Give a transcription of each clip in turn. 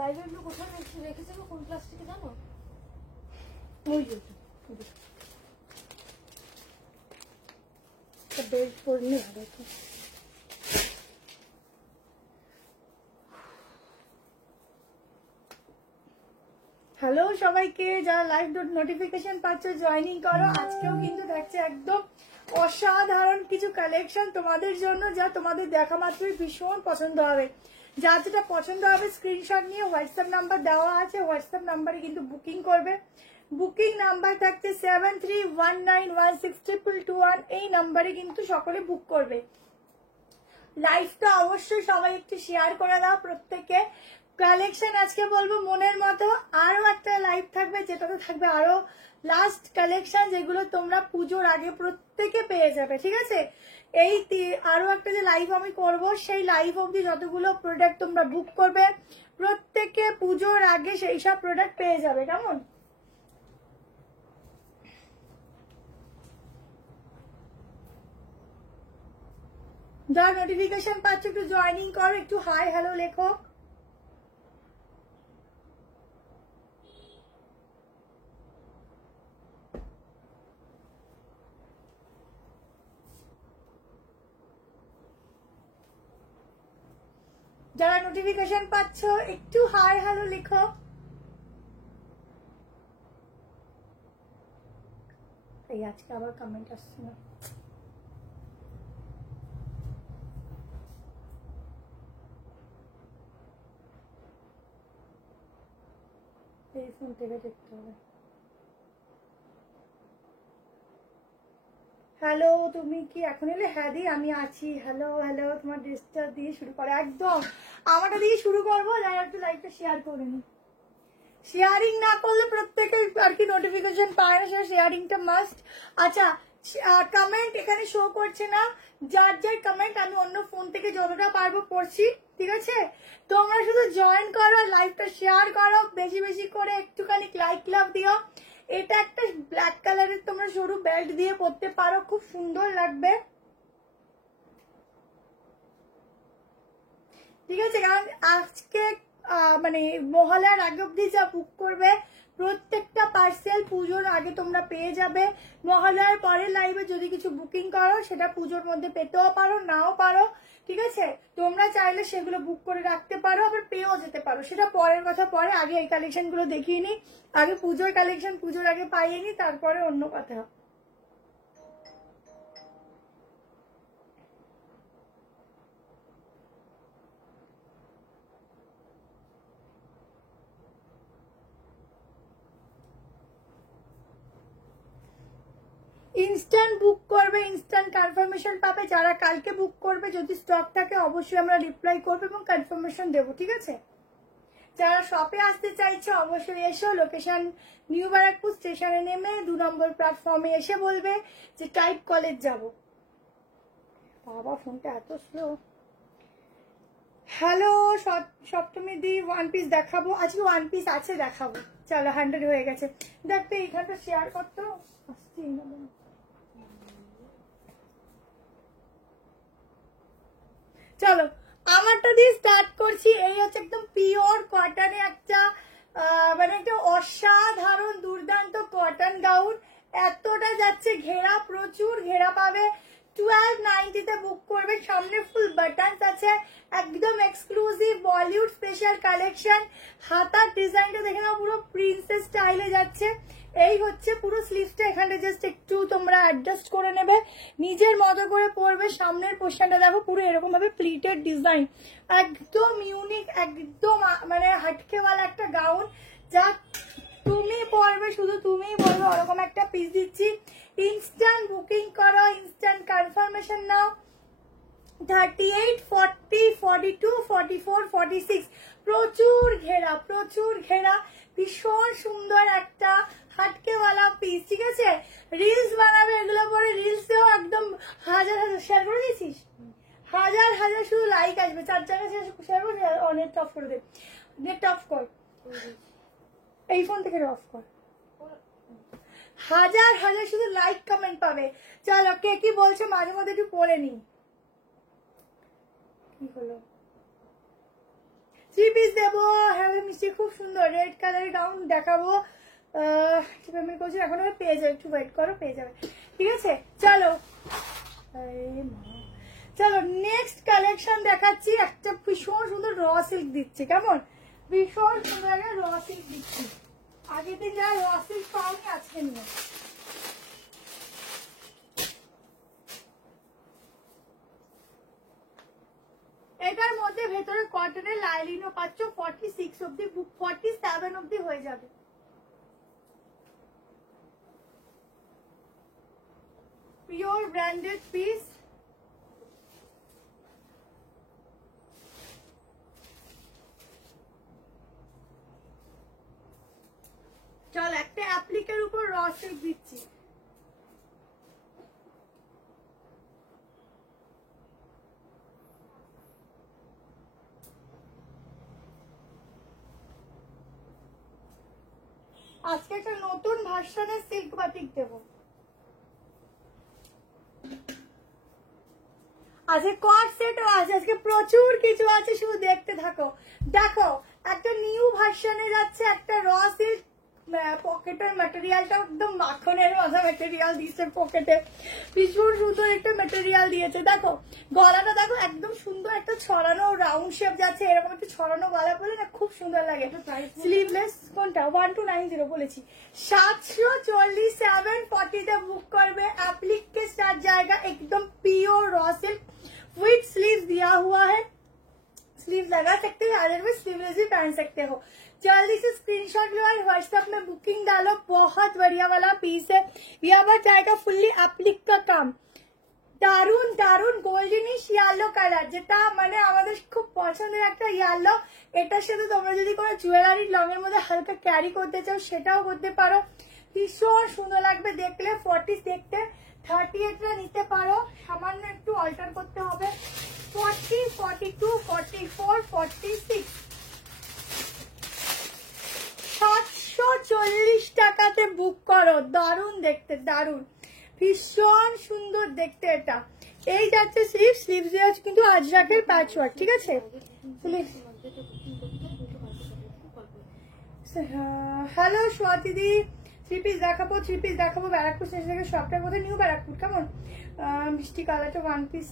লাইব্রেরিগুলো কোথায় রেখেছে কোন প্লাস্টিকে জানো? ওই যে বেল্ট পরলে ভালো। হ্যালো সবাইকে, যারা লাইভ নোটিফিকেশন পাচ্ছ জয়েনিং করো। আজকেও কিন্তু থাকছে একদম অসাধারণ কিছু কালেকশন তোমাদের জন্য, যা তোমাদের দেখা মাত্রই ভীষণ পছন্দ হবে। যা যেটা পছন্দ হবে স্ক্রিনশট নিয়ে হোয়াটসঅ্যাপ নাম্বার দেওয়া আছে, হোয়াটসঅ্যাপ নাম্বারে কিন্তু বুকিং করবে। বুকিং নাম্বার থাকছে 7319162221। এই নাম্বারে কিন্তু সকলে বুক করবে। লাইভটা অবশ্যই সবাই একটু শেয়ার করে দাও প্রত্যেকে। কালেকশন আজকে বলবো মনের মতো। আরো একটা লাইভ থাকবে যেটাতে থাকবে আরো লাস্ট কালেকশন, যেগুলো তোমরা পুজোর আগে প্রত্যেকে পেয়ে যাবে, ঠিক আছে? এই আরো একটা যে লাইভ আমি করব, সেই লাইভ অবধি যতগুলো প্রোডাক্ট তোমরা বুক করবে প্রত্যেকে পুজোর আগে সেই সব প্রোডাক্ট পেয়ে যাবে, কেমন? যারা নোটিফিকেশন পাচ্ছ একটু জয়েনিং করো, একটু হাই হ্যালো লেখো। যারা নোটিফিকেশন পাচ্ছ একটু হাই হ্যালো লিখো। এই আজকে আবার কমেন্ট আসছে না। এই ফোন থেকে দেখতে হবে। হ্যালো, তুমি কি এখন এলে? হ্যাঁ দি আমি আছি। হ্যালো হ্যালো, তোমার ড্রেসটা দিয়ে শুরু করো। একদম আমারটা দিয়ে শুরু করবো। যারা একটু লাইভটা শেয়ার করে নি, শেয়ারিং না করলে প্রত্যেকে আর কি নোটিফিকেশন পায় না, সেটা শেয়ারিংটা মাস্ট। আচ্ছা, কমেন্ট এখানে শো করছে না। যার যার কমেন্ট আমি অন্য ফোন থেকে যতটা পারবো পড়ছি, ঠিক আছে? তোমরা শুধু জয়েন করো, লাইভটা শেয়ার করো, বেশি বেশি করে একটুখানি লাইক লাভ দিও। এটা একটা ব্ল্যাক কালারের তোমরা সরু বেল্ট দিয়ে পরতে পারো, খুব সুন্দর লাগবে, ঠিক আছে? কারণ আজকে মানে মহালয়ার আগে অব্দি যা বুক করবে প্রত্যেকটা পার্সেল পুজোর আগে তোমরা পেয়ে যাবে। মহালয়ার পরের লাইভে যদি কিছু বুকিং করো সেটা পুজোর মধ্যে পেতেও পারো, নাও পারো, ঠিক আছে? তোমরা চাইলে সেগুলো বুক করে রাখতে পারো, আবার পেয়েও যেতে পারো, সেটা পরের কথা। পরে আগে এই কালেকশন গুলো দেখিয়ে নি, আগে পুজোর কালেকশন পুজোর আগে পাইয়ে নি, তারপরে অন্য কথা। ইনস্ট্যান্ট বুক করবে, ইনস্ট্যান্ট কনফার্মেশন পাবে। যারা কালকে বুক করবে যদি স্টক থাকে অবশ্যই আমরা রিপ্লাই করবো এবং কনফার্মেশন দেবো, ঠিক আছে? যারা শপে আসতে চাইছে অবশ্যই এসো। লোকেশন নিউ ব্যারাকপুর স্টেশনে নেমে 2 নম্বর প্ল্যাটফর্মে এসে বলবে যে টাইপ কলেজ যাব। বাবা ফোনটা এত স্লো। হ্যালো সপ্তমী দি, ওয়ান পিস দেখাবো আজকে। ওয়ান পিস আছে, দেখাবো। চলো 100 হয়ে গেছে। দেখতে এইখানটা শেয়ার করতো আসছি না। চলো আমারটা দিয়ে স্টার্ট করছি। এই হচ্ছে একদম পিওর কটনে একটা মানে একটা অসাধারণ দুর্দান্ত কটন গাউন। এতটা যাচ্ছে ঘেরা, প্রচুর ঘেরা পাবে। 1290 বুক করবে। সামনে ফুল বাটনস আছে, একদম এক্সক্লুসিভ বলিউড স্পেশাল কালেকশন। হাতার ডিজাইনটা দেখে নাও, পুরো প্রিন্সেস স্টাইলে যাচ্ছে। এই হচ্ছে পুরো স্লিভসটা, এখানে জাস্ট একটু তোমরা অ্যাডজাস্ট করে নেবে, নিজের মতো করে পরবে। সামনের পোর্শনটা দেখো পুরো এরকম ভাবে প্লিটেড ডিজাইন, একদম ইউনিক, একদম মানে হাটকেওয়ালা একটা গাউন, যা তুমি পরবে শুধু তুমিই পরবে, ওরকম একটা পিস দিচ্ছি। ইনস্ট্যান্ট বুকিং করো, ইনস্ট্যান্ট কনফার্মেশন নাও। 38, 40, 42, 44, 46 প্রচুর ঘেরা, প্রচুর ঘেরা, ভীষণ সুন্দর একটা হাটকেওয়ালা পিস, ঠিক আছে? রিলস বানাবে এগুলো পরে, রিলসেও একদম হাজার হাজার শেয়ার করে দিয়েছিস, হাজার হাজার শুধু লাইক আসবে। 4 জায়গায় শেয়ার করে নেট অফ করে দে, নেট অফ কর, এই ফোন থেকে অফ কর। হাজার হাজার শুধু লাইক কমেন্ট পাবে। চলো কে কি বলছে মাঝে মধ্যে একটু পড়ে নি। কি হলো? 3 পিস দেবো। হ্যালো মিস খুব সুন্দর রেড কালারের গাউন দেখাবো। পেমেন্ট করছি এখন পেয়ে যাবে, একটু ওয়েট করো, পেয়ে যাবে। ঠিক আছে চলো, চলো নেক্সট কালেকশন দেখাচ্ছি। একটা ভীষণ সুন্দর র সিল্ক দিচ্ছে, কেমন ভীষণ সুন্দর র সিল্ক দিচ্ছি। আগের দিন যারা র সিল্ক পাওনি আজকে নিয়ে। এটার মধ্যে ভেতরে কটনের লাইলিনও পাচ্ছ, 46 অব্দি, 47 অব্দি হয়ে যাবে। Pure branded piece. চল একটা অ্যাপ্লিকের উপর র সিল্ক দিচ্ছি। আজকে একটা নতুন ভার্সনের সিল্ক বাটিক দেবো। আজকে কট সেটও আছে, আজকে প্রচুর কিছু আছে, শুধু দেখতে থাকো। দেখো একটা নিউ ভার্সনে যাচ্ছে, একটা র সিল্ক পকেটের ম্যাটেরিয়ালটা একদম মাখনের মতো ম্যাটেরিয়াল দিয়েছে পকেটে, ভীষণ সুন্দর একটা ম্যাটেরিয়াল দিয়েছে। দেখো গলাটা দেখো একদম সুন্দর একটা ছড়ানো রাউন্ড শেপ যাচ্ছে, এরকম একটা ছড়ানো গলা পরে না খুব সুন্দর লাগে। স্লিভলেস কোনটা 1290 বলেছি, 740 740 বুক करवे। एप्लिक के साथ जाएगा एकदम pure raw silk with sleeve दिया हुआ है, स्लीव लगा सकते हो, अदरवाइज स्लीवलेस भी पहन सकते हो। जल्दी से स्क्रीनशॉट लो और व्हाट्सएप में बुकिंग डालो, बहुत बढ़िया वाला पीस है। यहाँ पर जाएगा फुल्ली एप्लिक का काम, দারুন দারুন গোল্ডেনিশ ইয়েলো কালার, যেটা মানে আমাদের খুব পছন্দের একটা ইয়েলো। এটার সাথে তোমরা যদি কোনো জুয়েলারি লংয়ের মধ্যে হালকা ক্যারি করতে চাও সেটাও করতে পারো, ভীষণ সুন্দর লাগবে দেখলে। 40 দেখতে 38টা নিতে পারো, সামান্য একটু অল্টার করতে হবে। 40 42 44 46 740 টাকাতে বুক করো। দারুন দেখতে, দারুন ভীষণ সুন্দর দেখতে। এটা এই যাচ্ছে স্লিভ, স্লিভ দিয়ে কিন্তু আজরাকের প্যাচ ওয়ার্ক, ঠিক আছে। হ্যালো সোয়াতি দি, 3 পিস দেখাবো, 3 পিস দেখাবো। ব্যারাকপুর স্টেশন থেকে শপটার মধ্যে নিউ ব্যারাকপুর, কেমন মিষ্টি কালারটা 1 পিস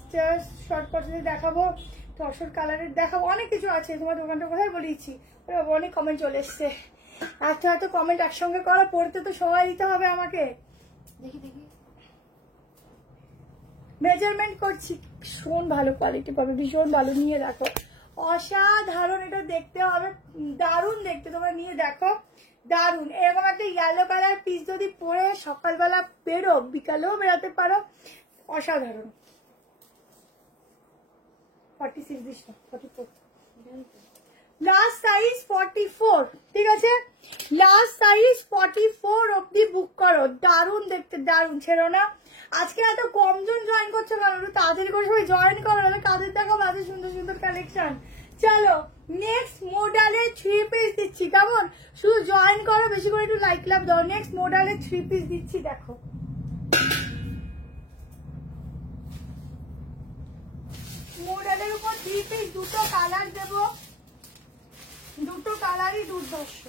শর্ট পছন্দের দেখাবো, তসর কালারের দেখাবো, অনেক কিছু আছে। তোমার দোকানটা কোথায় বলেছি, অনেক কমেন্ট চলে এসছে। এত এত কমেন্ট একসঙ্গে করা, পড়তে তো সময় দিতে হবে আমাকে। দেখি দেখি মেজারমেন্ট করছি, ভীষণ ভালো কোয়ালিটি পাবে, ভীষণ ভালো, নিয়ে দেখো অসাধারণ। এটা দেখতে হবে, দারুণ দেখতে, তোমরা নিয়ে দেখো দারুণ। এরকম একটা ইয়েলো কালার পিস যদি পরে সকালবেলা বেরো, বিকালেও বেরোতে পারো, অসাধারণ। 46 দিস না, 44 লাস্ট সাইজ 44, ঠিক আছে লাস্ট সাইজ 44 অব্দি বুক করো। দারুণ দেখতে, দারুণ, ছেড়ো না। আজকে এত কম জন জয়েন করছে কেন, একটু তাড়াতাড়ি করে সবাই জয়েন করো, নাহলে কাদের দেখাবো এত সুন্দর সুন্দর কালেকশন। চলো নেক্সট মডেলে 3 পিস দিচ্ছি, কেমন শুধু জয়েন করো, বেশি করে একটু লাইক লাভ দাও। নেক্সট মডেলে 3 পিস দিচ্ছি, দেখো মডেলের উপর 3 পিস, দুটো কালার দেবো, দুটো কালারই দুর্ধর্ষ।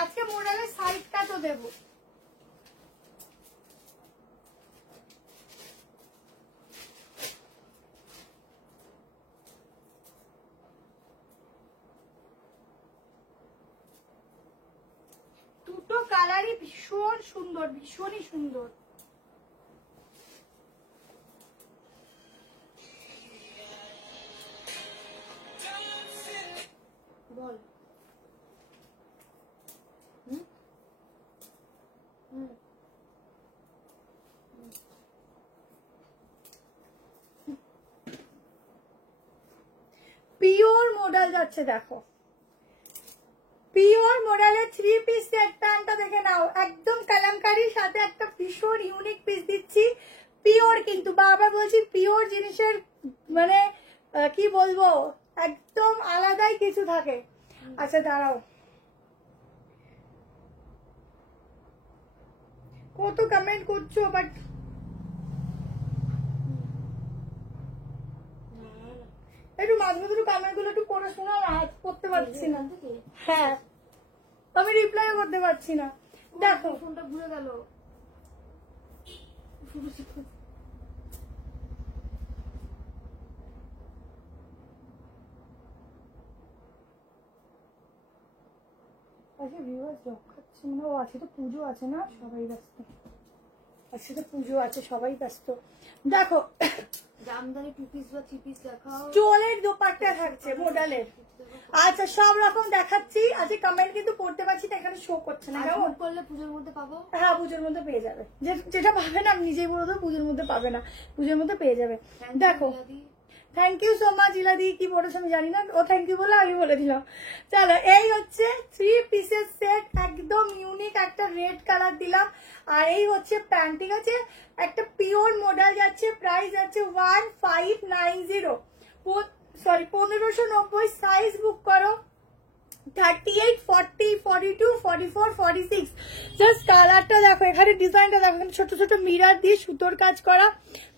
আজকে মডেলের সাইডটা তো দেবো। দুটো কালারই ভীষণ সুন্দর, ভীষণই সুন্দর। বল পিওর মডেল যাচ্ছে, দেখো পিওর মডেলের 3 পিস সেট প্যান্টটা দেখে নাও, একদম কালামকারীর সাথে একটা ভীষণ ইউনিক পিস দিচ্ছি। পিওর কিন্তু, বারবার বলছি পিওর জিনিসের মানে কি বলবো, একদম আলাদাই কিছু থাকে। আচ্ছা দাঁড়াও, কত কমেন্ট করছো, বাট একটু মাঝে মাঝে একটু কমেন্ট গুলো একটু পড়ে শোনা, হাত করতে পারছি না। হ্যাঁ আমি রিপ্লাইও করতে পারছি না। দেখো ফোনটা ঘুরে গেল। আচ্ছা ভিউয়ার্স জব খাচ্ছে মানে, ও আছে তো পুজো আছে না, সবাই ব্যস্ত। আজকে তো পুজো আছে, সবাই ব্যস্ত। দেখো জামদানি 2 পিস বা 3 পিস দেখাও। চোলের দোপাট্টা থাকছে মডেলের। আচ্ছা সব রকম দেখাচ্ছি। আজকে কমেন্ট কিন্তু পড়তে পারছি না, এখানে শো করছে না। কেমন করলে পুজোর মধ্যে পাবো? হ্যাঁ পুজোর মধ্যে পেয়ে যাবে, যেটা পাবে না আমি নিজেই বলে দেবো, পুজোর মধ্যে পাবে না, পুজোর মধ্যে পেয়ে যাবে। দেখো থ্যাংক ইউ সো মাচ ইলাদি, কি বলেছো আমি জানি না, ও থ্যাংক ইউ বলে আমি বলে দিলাম। চলো এই হচ্ছে 3 পিসের সেট, একদম ইউনিক একটা রেড কালার দিলাম। আর এই হচ্ছে প্যান্ট, ঠিক আছে, একটা পিওর মডেল যাচ্ছে, প্রাইস যাচ্ছে 1590, সরি 1590। সাইজ বুক করো 38, 40, 42, 44, 46। জাস্ট কালারটা দেখো, এখানে ডিজাইনটা দেখো, এখানে ছোট ছোট মিরার দিয়ে সুতোর কাজ করা,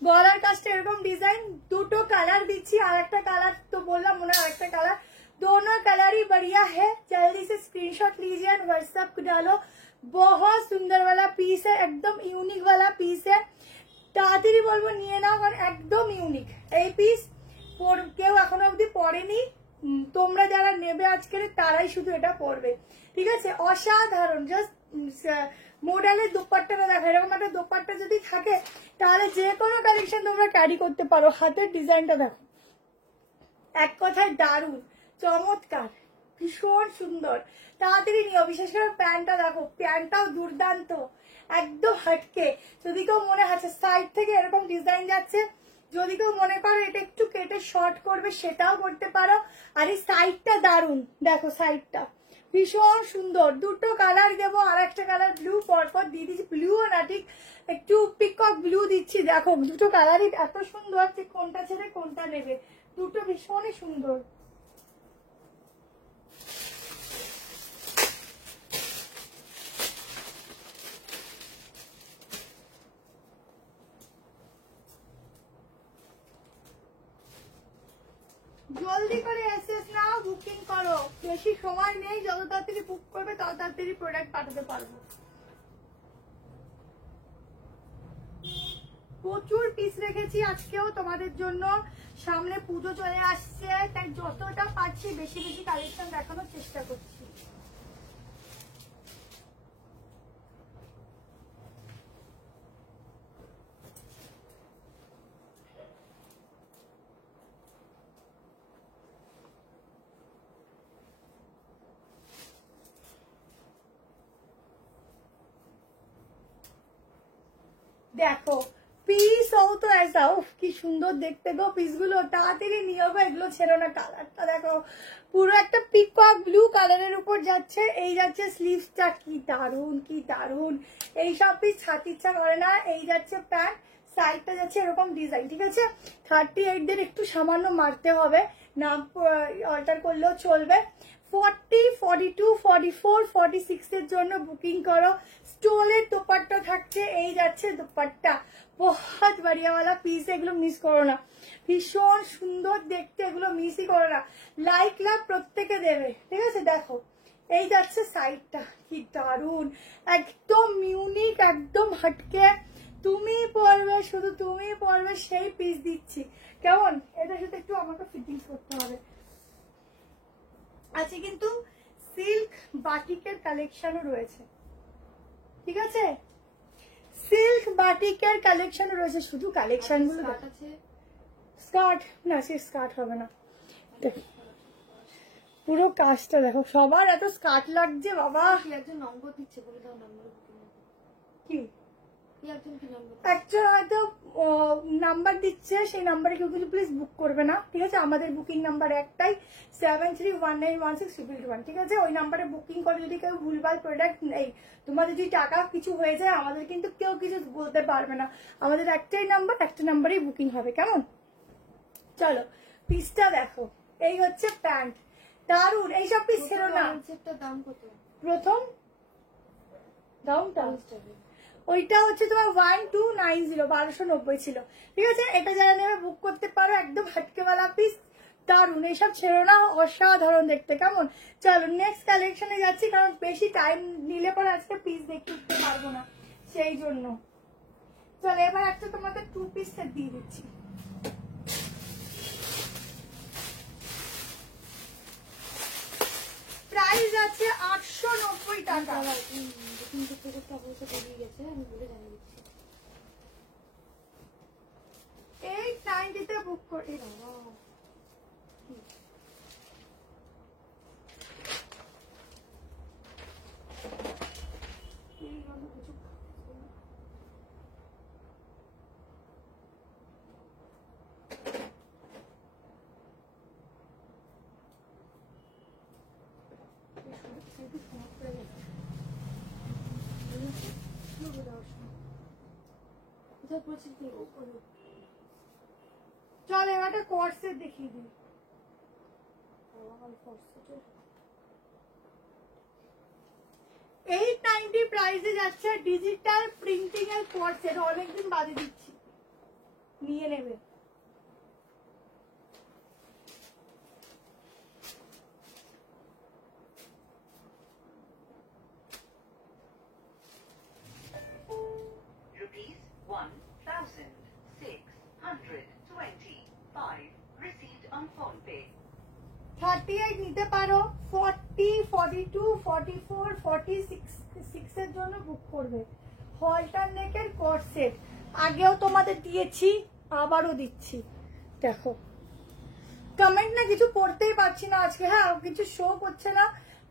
গলার কাজটা এরকম ডিজাইন। দুটো কালার দিচ্ছি, আর একটা কালার তো বললাম মনে হয় আরেকটা কালার। दोनों कलर ही बढ़िया है, जल्दी से स्क्रीनशॉट लीजिए और व्हाट्सएप को डालो। बहुत सुंदर वाला पीस है, एकदम यूनिक वाला पीस है। তাড়াতাড়ি বলবো নিয়ে নাও, কারণ একদম ইউনিক এই পিস, কেউ এখনো অবধি পরেনি। তোমরা যারা নেবে আজকের তারাই শুধু এটা পরবে, ঠিক আছে। অসাধারণ, জাস্ট মডেলের দোপাট্টাটা দেখো, এরকম একটা দোপাট্টা যদি থাকে তাহলে যে কোনো কালেকশন তোমরা ক্যারি করতে পারো। হাতের ডিজাইনটা দেখো, এক কথায় দারুণ, চমৎকার, ভীষণ সুন্দর। তাড়াতাড়ি নিও। বিশেষ করে প্যান্টটা দেখো, প্যান্টটাও দুর্দান্ত, একদম হাটকে। যদি কেউ মনে হচ্ছে সাইড থেকে এরকম ডিজাইন যাচ্ছে, যদি কেউ মনে করো এটা একটু কেটে শর্ট করবে সেটাও করতে পারো। আর এই সাইডটা দারুণ, দেখো সাইডটা ভীষণ সুন্দর। দুটো কালার দেবো, আর একটা কালার ব্লু পরপর দিয়ে দিচ্ছি, ব্লুও না ঠিক একটু পিকক ব্লু দিচ্ছি। দেখো দুটো কালারই এত সুন্দর যে কোনটা ছেড়ে কোনটা নেবে, দুটো ভীষণই সুন্দর। জলদি করে এসএস নাও, বুকিং করো, বেশি সময় নেই, যত তাড়াতাড়ি বুক করবে তত তাড়াতাড়ি প্রোডাক্ট পাঠাতে পারবো। প্রচুর পিস রেখেছি আজকেও তোমাদের জন্য, সামনে পুজো চলে আসছে, তাই যতটা পারছি বেশি বেশি কালেকশন দেখানোর চেষ্টা করছি। দেখো পিস ও তো ऐसा, উফ কি সুন্দর দেখতে গো পিসগুলো, তাড়াতাড়ি নিয়ে গো, এগুলো ছেড়ো না। কালারটা দেখো, পুরো একটা পিকক ব্লু কালারের উপর যাচ্ছে। এই যাচ্ছে স্লিভসটা, কি দারুন কি দারুন, এইসব পিস ছাড়তে ইচ্ছা করে না। এই যাচ্ছে প্যান্ট, সাইডটা যাচ্ছে এরকম ডিজাইন, ঠিক আছে। 38 দের একটু সামান্য মারতে হবে, নাম অল্টার করলেও চলবে। 40, 42, 44, 46 এর জন্য বুকিং করো। স্টোলের দোপাট্টা থাকছে, এই যাচ্ছে দোপাট্টা, বহুত বাড়িয়া वाला পিস, এগুলো মিস করো না, ভীষণ সুন্দর দেখতে, এগুলো মিসই করো না। লাইক লাভ প্রত্যেকে দেবে, ঠিক আছে। দেখো এই যাচ্ছে সাইডটা, কি দারুন, একদম ইউনিক, একদম হটকে, তুমি পরবে, শুধু তুমি পরবে সেই পিস দিচ্ছি। কেমন, এটা সাথে একটু আমাকে ফিটিংস করতে হবে। আছে কিন্তু সিল্ক বাটিকের কালেকশনও রয়েছে, ঠিক আছে, সিল্ক বাটিকের কালেকশনও রয়েছে। শুধু কালেকশন গুলো আছে, স্কার্ট না, সে স্কার্ট হবে না, পুরো কাজটা দেখো, সবার এত স্কার্ট লাগছে বাবা। একজন নম্বর দিচ্ছে, বলে দাও নম্বর। কি একজন কি নম্বর, একজন হয়তো নাম্বার দিচ্ছে, সেই নাম্বারে কেউ কিছু প্লিজ বুক করবে না, ঠিক আছে। আমাদের বুকিং নাম্বার একটাই, 73191621, ঠিক আছে। ওই নাম্বারে বুকিং করে যদি কেউ ভুলভাল প্রোডাক্ট নেই, তোমাদের যদি টাকা কিছু হয়ে যায় আমাদের কিন্তু কেউ কিছু বলতে পারবে না। আমাদের একটাই নাম্বার, একটা নাম্বারেই বুকিং হবে, কেমন। চলো পিসটা দেখো, এই হচ্ছে প্যান্ট, দারুন। এইসব পিস ছিল না। দাম কত প্রথম দামটা ওইটা হচ্ছে তোমার 1290, 1290 ছিল, ঠিক আছে। এটা যারা নেবে বুক করতে পারো, একদম হাটকেওয়ালা পিস, দারুণ, এইসব ছিল না, অসাধারণ দেখতে। কেমন? চলো নেক্সট কালেকশনে যাচ্ছি, কারণ বেশি টাইম নিলে পরে আজকে পিস দেখতে উঠতে পারবো না, সেই জন্য। চলো এবার একটা তোমাদের 2 পিস সেট দিয়ে দিচ্ছি। প্রাইস আছে 890 টাকা। তিনটে থেকে অবস্থা বেরিয়ে গেছে, আমি বলে জানিয়ে দিচ্ছি। 890 তে বুক করে চল এবার একটা কোর্সেট দেখিয়ে দিই। 890 প্রাইসে যাচ্ছে ডিজিটাল প্রিন্টিং এর কোর্সেট, অনেকদিন বাদে দিচ্ছি, নিয়ে নেবে। Rupees 1,625 received on phone pay. 38 নিতে পারো, 40, 42, 44, 46 এর জন্য বুক করবে। হলটার নেকের কোর্সেট আগেও তোমাদের দিয়েছি, আবারও দিচ্ছি। দেখো কমেন্ট না কিছু পড়তেই পারছি না আজকে, হ্যাঁ কিছু শো করছে না।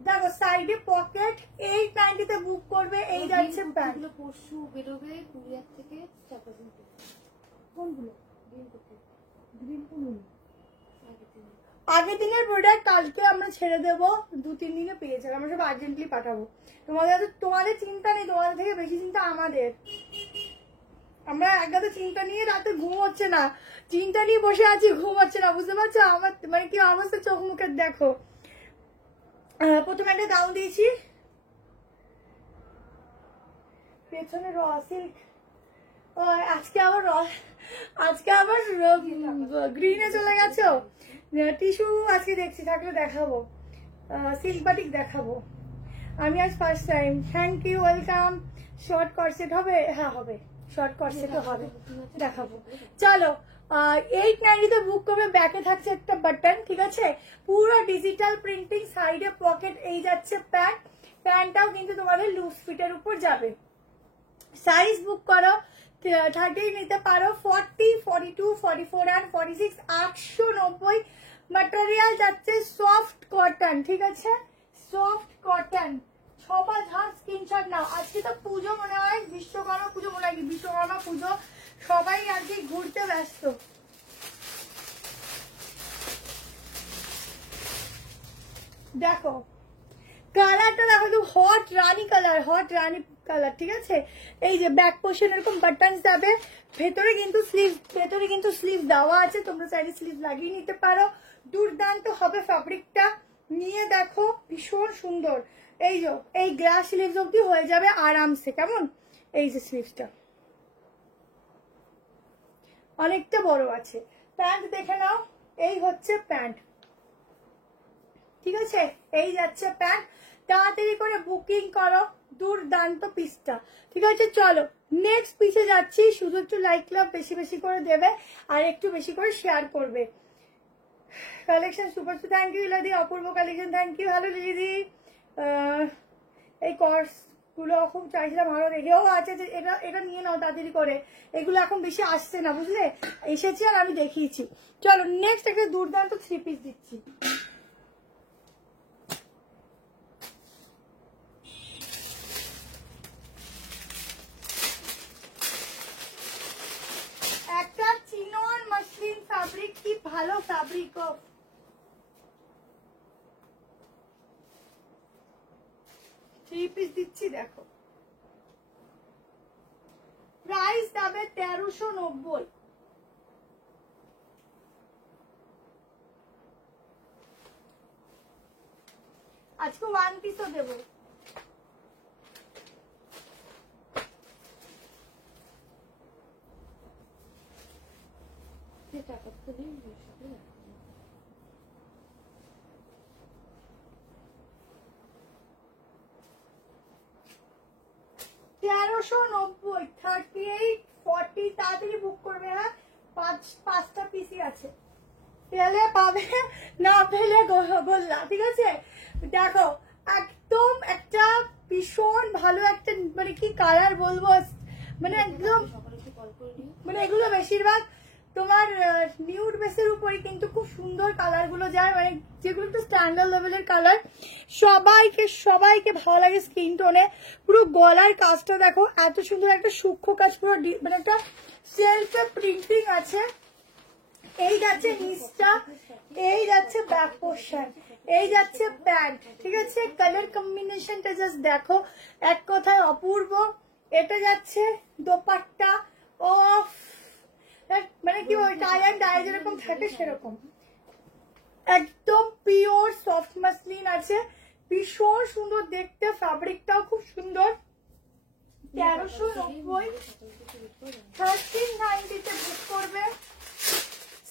দেখো সাইডে পকেট, 890 তে বুক করবে। এই যাচ্ছে প্যান্ট, পরশু বেরোবে কুরিয়ার থেকে। কোনগুলো? গ্রিন কোন আগের দিনের প্রোডাক্ট কালকে আমরা ছেড়ে দেবো, 2-3 দিনে পেয়ে যাবে। আমরা সব আর্জেন্টলি পাঠাবো। তোমাদের চিন্তা নেই, তোমাদের থেকে বেশি চিন্তা আমাদের। আমরা একগাতে চিন্তা নিয়ে রাতে ঘুম হচ্ছে না, চিন্তা নিয়ে বসে আছি, ঘুম হচ্ছে না, বুঝতে পারছো আমার মানে কি অবস্থা? চোখ মুখের দেখো। প্রথমে একটা দাম দিয়েছি, পেছনে র সিল্ক, আজকে আবার গ্রিনে চলে গেছো। টিস্যু আজকে দেখছি, থাকলে দেখাবো, সিল্ক বাটিক দেখাবো। আমি আজ first time. Thank you, welcome. Short corset হবে? হ্যাঁ হবে, শর্ট কর্সেটও হবে, দেখাবো। চলো 890 তে বুক করবে। ব্যাকে থাকছে একটা বাটন, ঠিক আছে, পুরো ডিজিটাল প্রিন্টিং, সাইডে পকেট। এই যাচ্ছে প্যান্ট, প্যান্টটাও কিন্তু তোমাদের লুজ ফিটের উপর যাবে। সাইজ বুক করো, 30 নিতে পারো, 40, 42, 44 and 46, 890। ম্যাটেরিয়াল যাচ্ছে সফট কটন, ঠিক আছে, সফট কটন। 6,000 স্ক্রিনশট নাও। আজকে তো পুজো মনে হয়, বিশ্বকর্মা পুজো মনে হয়, বিশ্বকর্মা পুজো, সবাই আর কি ঘুরতে ব্যস্ত। দেখো কালারটা দেখো, তো হট রানী কালার, হট রানী কালার, ঠিক আছে। এই যে ব্যাক পোর্শন এরকম বাটন যাবে, ভেতরে কিন্তু স্লিভ দেওয়া আছে, তোমরা চাইলে স্লিভ লাগিয়ে নিতে পারো। দুর্দান্ত হবে ফ্যাব্রিকটা, নিয়ে দেখো ভীষণ সুন্দর। এই যে এই গ্লাস স্লিভস অব্দি হয়ে যাবে আরামসে। কেমন? এই যে স্লিভসটা অনেকটা বড় আছে। প্যান্ট দেখে নাও, এই হচ্ছে প্যান্ট, ঠিক আছে, এই যাচ্ছে প্যান্ট। তাড়াতাড়ি করে বুকিং করো, দুর্দান্ত পিসটা, ঠিক আছে। চলো নেক্সট পিসে যাচ্ছি। শুধু একটু লাইক লাভ বেশি বেশি করে দেবে, আর একটু বেশি করে শেয়ার করবে। কালেকশন সুপার, থ্যাংক ইউ ইলাদি, অপূর্ব কালেকশন, থ্যাংক ইউ। হ্যালো দিদি, এই কোর্স গুলো খুব চাইছিলাম, ভালো দেখেও আছে যে এটা নিয়ে নাও তাড়াতাড়ি করে। এগুলো এখন বেশি আসছে না, বুঝলে, এসেছি আর আমি দেখিয়েছি। চলো নেক্সট একটা দুর্দান্ত 3 পিস দিচ্ছি। একটা চিনন মাসলিন ফ্যাব্রিক, কি ভালো ফ্যাব্রিক। 3 পিস দিচ্ছি, দেখো প্রাইস যাবে 1390। আজকে 1 পিসও দেবো। টাকা তো নেই। 1390, 38, 40, তাড়াতাড়ি বুক করবে। হ্যাঁ, পাঁচটা পিসি আছে, পেলে পাবে, না পেলে গোল্লা। ঠিক আছে, দেখো একদম একটা ভীষণ ভালো একটা, মানে কি কালার বলবো, মানে একদম, সকালে একটু কল করে দিই। মানে এগুলো বেশিরভাগ তোমার নিউড বেসের উপরে কিন্তু খুব সুন্দর কালার গুলো যায়, মানে যেগুলো একটু স্ট্যান্ডার্ড লেভেলের কালার, সবাইকে ভালো লাগে স্কিন টোনে। পুরো গলার কাজটা দেখো, এত সুন্দর একটা সূক্ষ্ম কাজ, পুরো মানে একটা সেলফে প্রিন্টিং আছে। এই যাচ্ছে নিচটা, এই যাচ্ছে ব্যাক পোর্শন, এই যাচ্ছে প্যান্ট। ঠিক আছে, কালার কম্বিনেশনটা জাস্ট দেখো, এক কথায় অপূর্ব। এটা যাচ্ছে দোপাট্টা, অফ মানে কি ওই টাই অ্যান্ড ডাই যেরকম থাকে সেরকম, একদম পিওর সফট মাসলিন আছে, ভীষণ সুন্দর দেখতে, ফ্যাব্রিকটাও খুব সুন্দর। 1390, 1390 বুক করবে।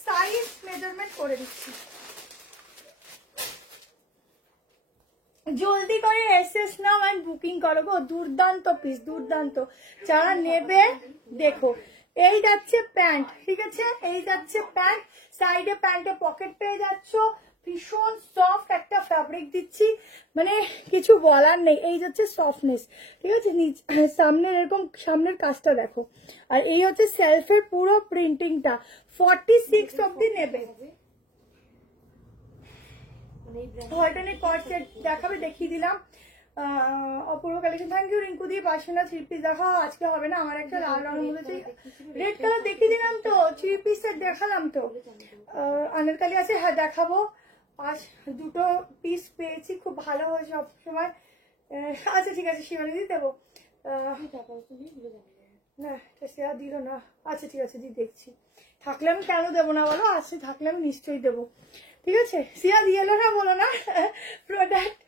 সাইজ মেজারমেন্ট করে দিচ্ছি, জলদি করে এসএস নাও এন্ড বুকিং করো গো। দুর্দান্ত পিস, দুর্দান্ত, যারা নেবে দেখো। এই যাচ্ছে প্যান্ট, ঠিক আছে, এই যাচ্ছে প্যান্ট, সাইডে প্যান্টে পকেট পেয়ে যাচ্ছ, ভীষণ সফট একটা ফ্যাব্রিক দিচ্ছি, মানে কিছু বলার নেই। এই যাচ্ছে সফটনেস, ঠিক আছে, সামনের এরকম সামনের কাজটা দেখো, আর এই হচ্ছে সেলফের পুরো প্রিন্টিংটা। 46 অব্দি নেবে। হয়টানে কট সেট দেখাবে, দেখিয়ে দিলাম। অপূর্ব কালেকশন, থ্যাংক ইউ রিঙ্কু দিয়ে। 500 3 পিস দেখাও, আজকে হবে না, আমার একটা লাল রঙের মধ্যে রেড কালার দেখিয়ে দিলাম তো, 3 পিস সেট দেখালাম তো। আনারকালি আছে, হ্যাঁ দেখাবো। দুটো পিস পেয়েছি, খুব ভালো হয় সব সময়। আচ্ছা ঠিক আছে, শিবানী দিয়ে দেবো না, সে আর দিল না। আচ্ছা ঠিক আছে, দিয়ে দেখছি, থাকলে আমি কেন দেবো না বলো, আসছে থাকলে আমি নিশ্চয়ই দেবো। ঠিক আছে, সিয়া দিয়ে এলো না বলো না, প্রোডাক্ট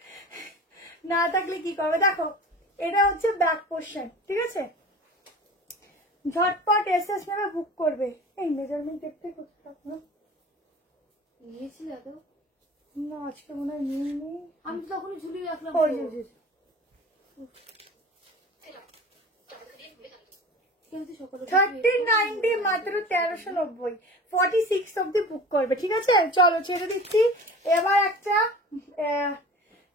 না থাকলে কি করবে। দেখো এটা হচ্ছে ব্যাক পোর্শন, ঠিক আছে, ঝটপট এসএস নেবে, বুক করবে। এই মেজারমেন্ট দেখতে করতে থাকলো নিয়েছিল তো না, আজকে মনে হয় নিয়ে আমি তো তখনই ঝুলিয়ে রাখলাম। 1390 মাত্র 1390, 46 অব্দি বুক করবে। ঠিক আছে, চলো ছেড়ে দিচ্ছি। এবার একটা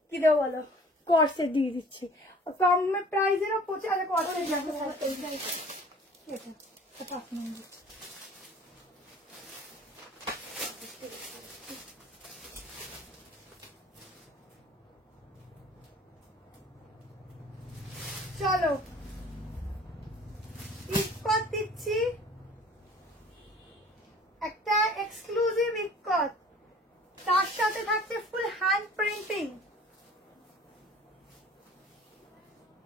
কি দেবো বলো, কর্সেট দিয়ে দিচ্ছি, কম প্রাইসেরও পৌঁছে। আরে কর্সেট দেখো, চলো ইকট দিচ্ছি, একটা এক্সক্লুসিভ ইকট, তার সাথে থাকছে ফুল হ্যান্ড প্রিন্টিং।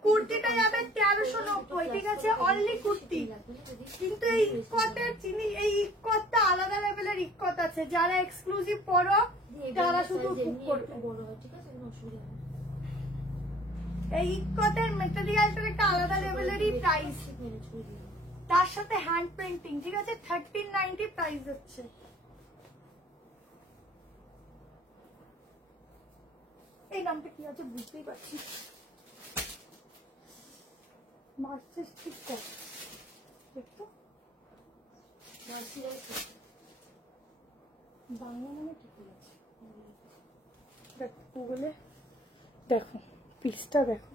কুর্তিটা যাবে 1390, ঠিক আছে, অনলি কুর্তি। কিন্তু এই ইকটের এই ইকটটা আলাদা লেভেলের ইকট আছে, যারা এক্সক্লুসিভ পড়ো তারা শুধু বুক করবে। এই ইকটের মেটেরিয়ালটার একটা আলাদা লেভেলেরই প্রাইস, তার সাথে হ্যান্ড প্রিন্টিং। ঠিক আছে, 1390 প্রাইস হচ্ছে। এই নামটা কি আছে বুঝতেই পারছি, মার্চেস ঠিক কর দেখো, বাংলা নামে ঠিক আছে, দেখো গুগলে দেখো, পিসটা দেখো,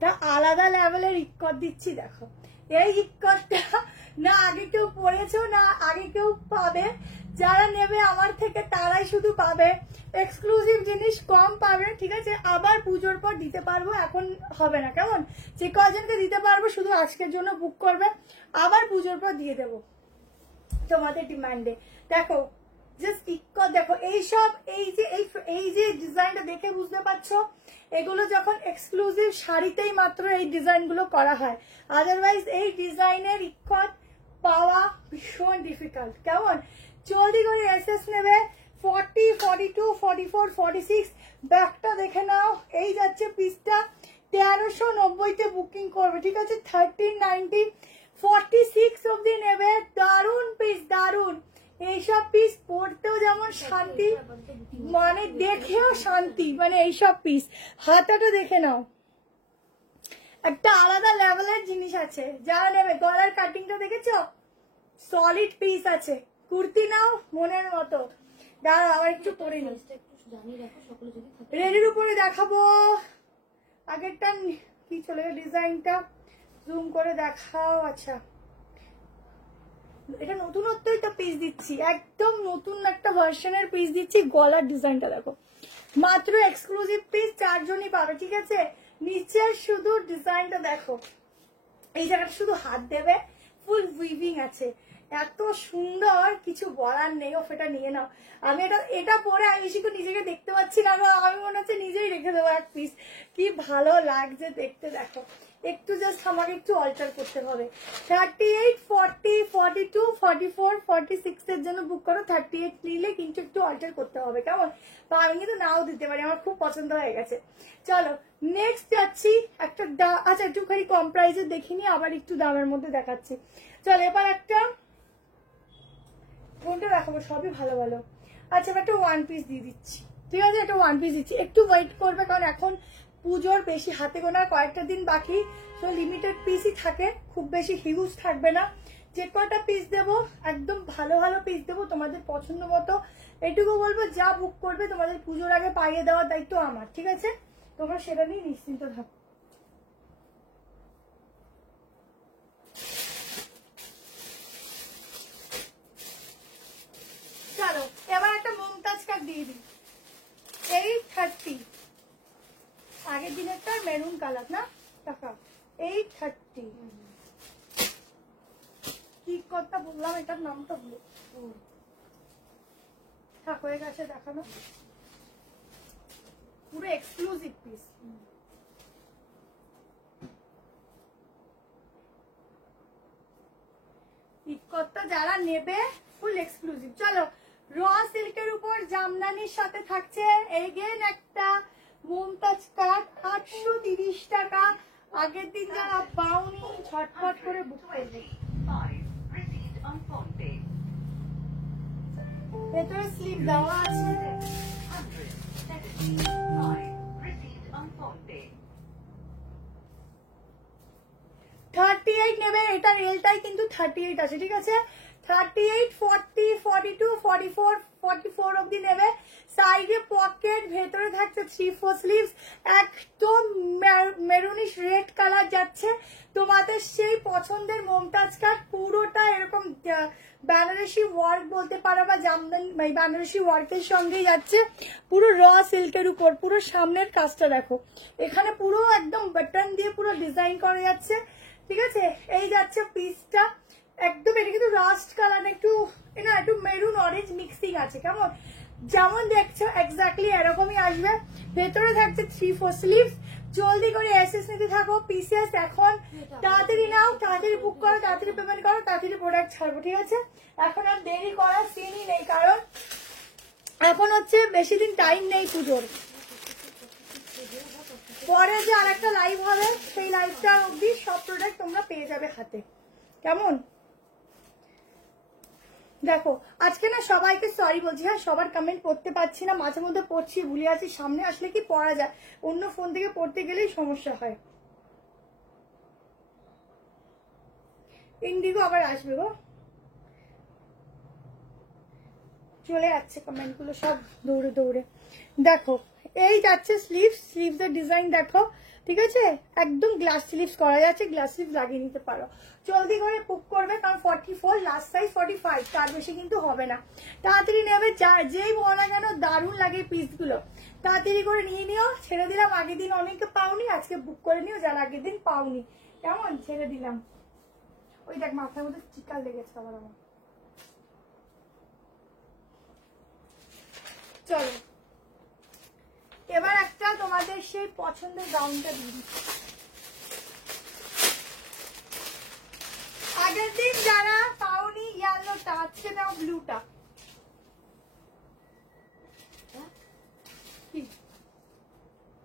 তা আলাদা লেভেলের ইকট দিচ্ছি। দেখো এই ইকটটা না আগে কেউ পড়েছো না আগে কেউ পাবে, যারা নেবে আমার থেকে তারাই শুধু পাবে, এক্সক্লুসিভ জিনিস কম পাবে। ঠিক আছে, আবার পুজোর পর দিতে পারবো, এখন হবে না, কেমন, যে কজনকে দিতে পারবো শুধু আজকের জন্য বুক করবে, আবার পুজোর পর দিয়ে দেবো তোমাদের ডিমান্ডে। দেখো জাস্ট ইকট দেখো, এইসব এই যে ডিজাইনটা দেখে বুঝতে পারছো, এগুলো যখন এক্সক্লুসিভ শাড়িতেই মাত্র এই ডিজাইন গুলো করা হয়, আদারওয়াইজ এই ডিজাইনের ইকট পাওয়া ভীষণ ডিফিকাল্ট। কেমন, জলদি করে এসএস নেবে। 40, 42, 44, 46 ব্যাগটা দেখে নাও। এই যাচ্ছে পিসটা 1390-তে বুকিং করবে। ঠিক আছে, 1390, 46 অব্দি নেবে। দারুন পিস, দারুন। এইসব পিস পরতেও যেমন শান্তি, মানে দেখেও শান্তি, মানে এইসব পিস হাতাটা দেখে নাও, একটা আলাদা লেভেলের জিনিস আছে। যারা নেবে গলার কাটিংটা দেখেছো, সলিড পিস আছে। কুর্তি নাও মনের মতো। দাঁড়াও আবার একটু পরে নিই, জানিয়ে রাখো সকলে যদি থাকে। রেডির উপরে দেখাবো। আগেরটা কি চলে গেল, ডিজাইনটা জুম করে দেখাও। আচ্ছা এটা নতুনত্বই তো পিস দিচ্ছি, একদম নতুন একটা ভার্সনের পিস দিচ্ছি। গলার ডিজাইনটা দেখো, মাত্র এক্সক্লুসিভ পিস 4 জনই পাবে, ঠিক আছে। নিচের শুধু ডিজাইনটা দেখো, এই জায়গাটা শুধু হাত দেবে, ফুল উইভিং আছে, এত সুন্দর, কিছু বলার নেই। ও এটা নিয়ে নাও। আমি এটা পরে আইসিকে নিজেকে দেখতে পাচ্ছি না, আমি মনে হচ্ছে নিজেই রেখে দেবো এক পিস। কি ভালো লাগছে দেখতে, দেখো। একটু জাস্ট আমাকে একটু অল্টার করতে হবে। 38, 40, 42, 44, 46 এর জন্য বুক করো। 38 নিলে কিন্তু একটু অল্টার করতে হবে, কেমন? বা আমি কিন্তু নাও দিতে পারি, আমার খুব পছন্দ হয়ে গেছে। চলো নেক্সট যাচ্ছি একটা আচ্ছা একটুখানি কম প্রাইসে দেখিনি, আবার একটু দামের মধ্যে দেখাচ্ছি। চলো এবার একটা কোনটা দেখাবো, সবই ভালো ভালো। আচ্ছা এবার একটা ওয়ান পিস দিয়ে দিচ্ছি, ঠিক আছে। একটা ওয়ান পিস দিচ্ছি, একটু ওয়েট করবে, কারণ এখন পুজোর বেশি হাতে গোনার কয়েকটা দিন বাকি, তো লিমিটেড পিসই থাকে, খুব বেশি হিউজ থাকবে না। যে কয়টা পিস দেবো একদম ভালো ভালো পিস দেবো, তোমাদের পছন্দ মতো। এটুকু বলবো, যা বুক করবে তোমাদের পুজোর আগে পাইয়ে দেওয়ার দায়িত্ব আমার, ঠিক আছে। তোমরা সেটা নিয়ে নিশ্চিন্ত থাকো। চলো এবার একটা মমতাজ কাট দিয়ে দিই, 830। আগের দিনেরটা মেরুন কালার না টাকা, 830। কি কথা বললাম, এটার নামটা ভুলে থাক, হয়ে গেছে দেখানো। পুরো এক্সক্লুসিভ পিস। ইকটটা যারা নেবে ফুল এক্সক্লুসিভ। চলো র সিল্কের উপর জামদানির সাথে থাকছে এগেন একটা মমতাজ কাট, 830 টাকা। আগের দিন যারা পাওনি ঝটপট করে বুক করবে। 25. Received on phone pay. ভেতরে স্লিপ দেওয়া আছে। 175. Received on phone pay. 38 নেবে, এটা রেলটাই কিন্তু 38 আছে, ঠিক আছে। 38, 40, 42, 44, 44 অব্দি নেবে। সাইডে পকেট, ভেতরে থাকছে 3/4 স্লিভস, একদম মেরুনিশ রেড কালার যাচ্ছে। তোমাদের সেই পছন্দের মমতাজ কাট, পুরোটা এরকম বেনারসি ওয়ার্ক বলতে পারো, বা জামদানি বেনারসি ওয়ার্কের সঙ্গেই যাচ্ছে। পুরো র সিল্কের উপর, পুরো সামনের কাজটা দেখো, এখানে পুরো একদম বাটন দিয়ে পুরো ডিজাইন করা যাচ্ছে, ঠিক আছে। এই যাচ্ছে পিসটা একদম, এটা কিন্তু রাস্ট কালার, একটু না একটু মেরুন অরেঞ্জ মিক্সিং আছে, কেমন? যেমন দেখছো এক্স্যাক্টলি এরকমই আসবে। ভেতরে থাকছে 3/4 স্লিভস। জলদি করে এসএস নিতে থাকো, পিসেস এখন তাড়াতাড়ি নাও, তাড়াতাড়ি বুক করো, তাড়াতাড়ি পেমেন্ট করো, তাড়াতাড়ি প্রোডাক্ট ছাড়বো, ঠিক আছে। এখন আর দেরি করার সিনই নেই, কারণ এখন হচ্ছে বেশি দিন টাইম নেই পুজোর। পরে যে আর একটা লাইভ হবে, সেই লাইভটা অবধি সব প্রোডাক্ট তোমরা পেয়ে যাবে হাতে, কেমন? দেখো আজকে না সবাইকে সরি বলছি, হ্যাঁ সবার কমেন্ট পড়তে পারছি না, মাঝে মধ্যে পড়ছি, ভুলে আছি। সামনে আসলে কি পড়া যায়, অন্য ফোন থেকে পড়তে গেলেই সমস্যা হয়। ইন্ডিগো আবার আসবে গো, চলে যাচ্ছে কমেন্ট গুলো সব দৌড়ে দৌড়ে। দেখো এই যাচ্ছে স্লিভস, স্লিভসের ডিজাইন দেখো, ঠিক আছে। একদম গ্লাস স্লিভস করা যাচ্ছে, গ্লাস স্লিভস লাগিয়ে নিতে পারো। জলদি করে বুক করবে, কারণ 44, লাস্ট সাইজ 45, তার বেশি কিন্তু হবে না। তাড়াতাড়ি নেবে, যেই বলো না কেন দারুণ লাগে পিসগুলো, তাড়াতাড়ি করে নিয়ে নিও। ছেড়ে দিলাম, আগের দিন অনেকে পাওনি, আজকে বুক করে নিও যারা আগের দিন পাওনি, কেমন? ছেড়ে দিলাম। ওই দেখ মাথার মধ্যে চিকাল লেগেছে আবার আমার। চলো এবার একটা তোমাদের সেই পছন্দের গাউনটা দিয়ে দিচ্ছি। আগের দিন যারা পাওনি ইয়েলোটা, আজকে নাও ব্লুটা। কি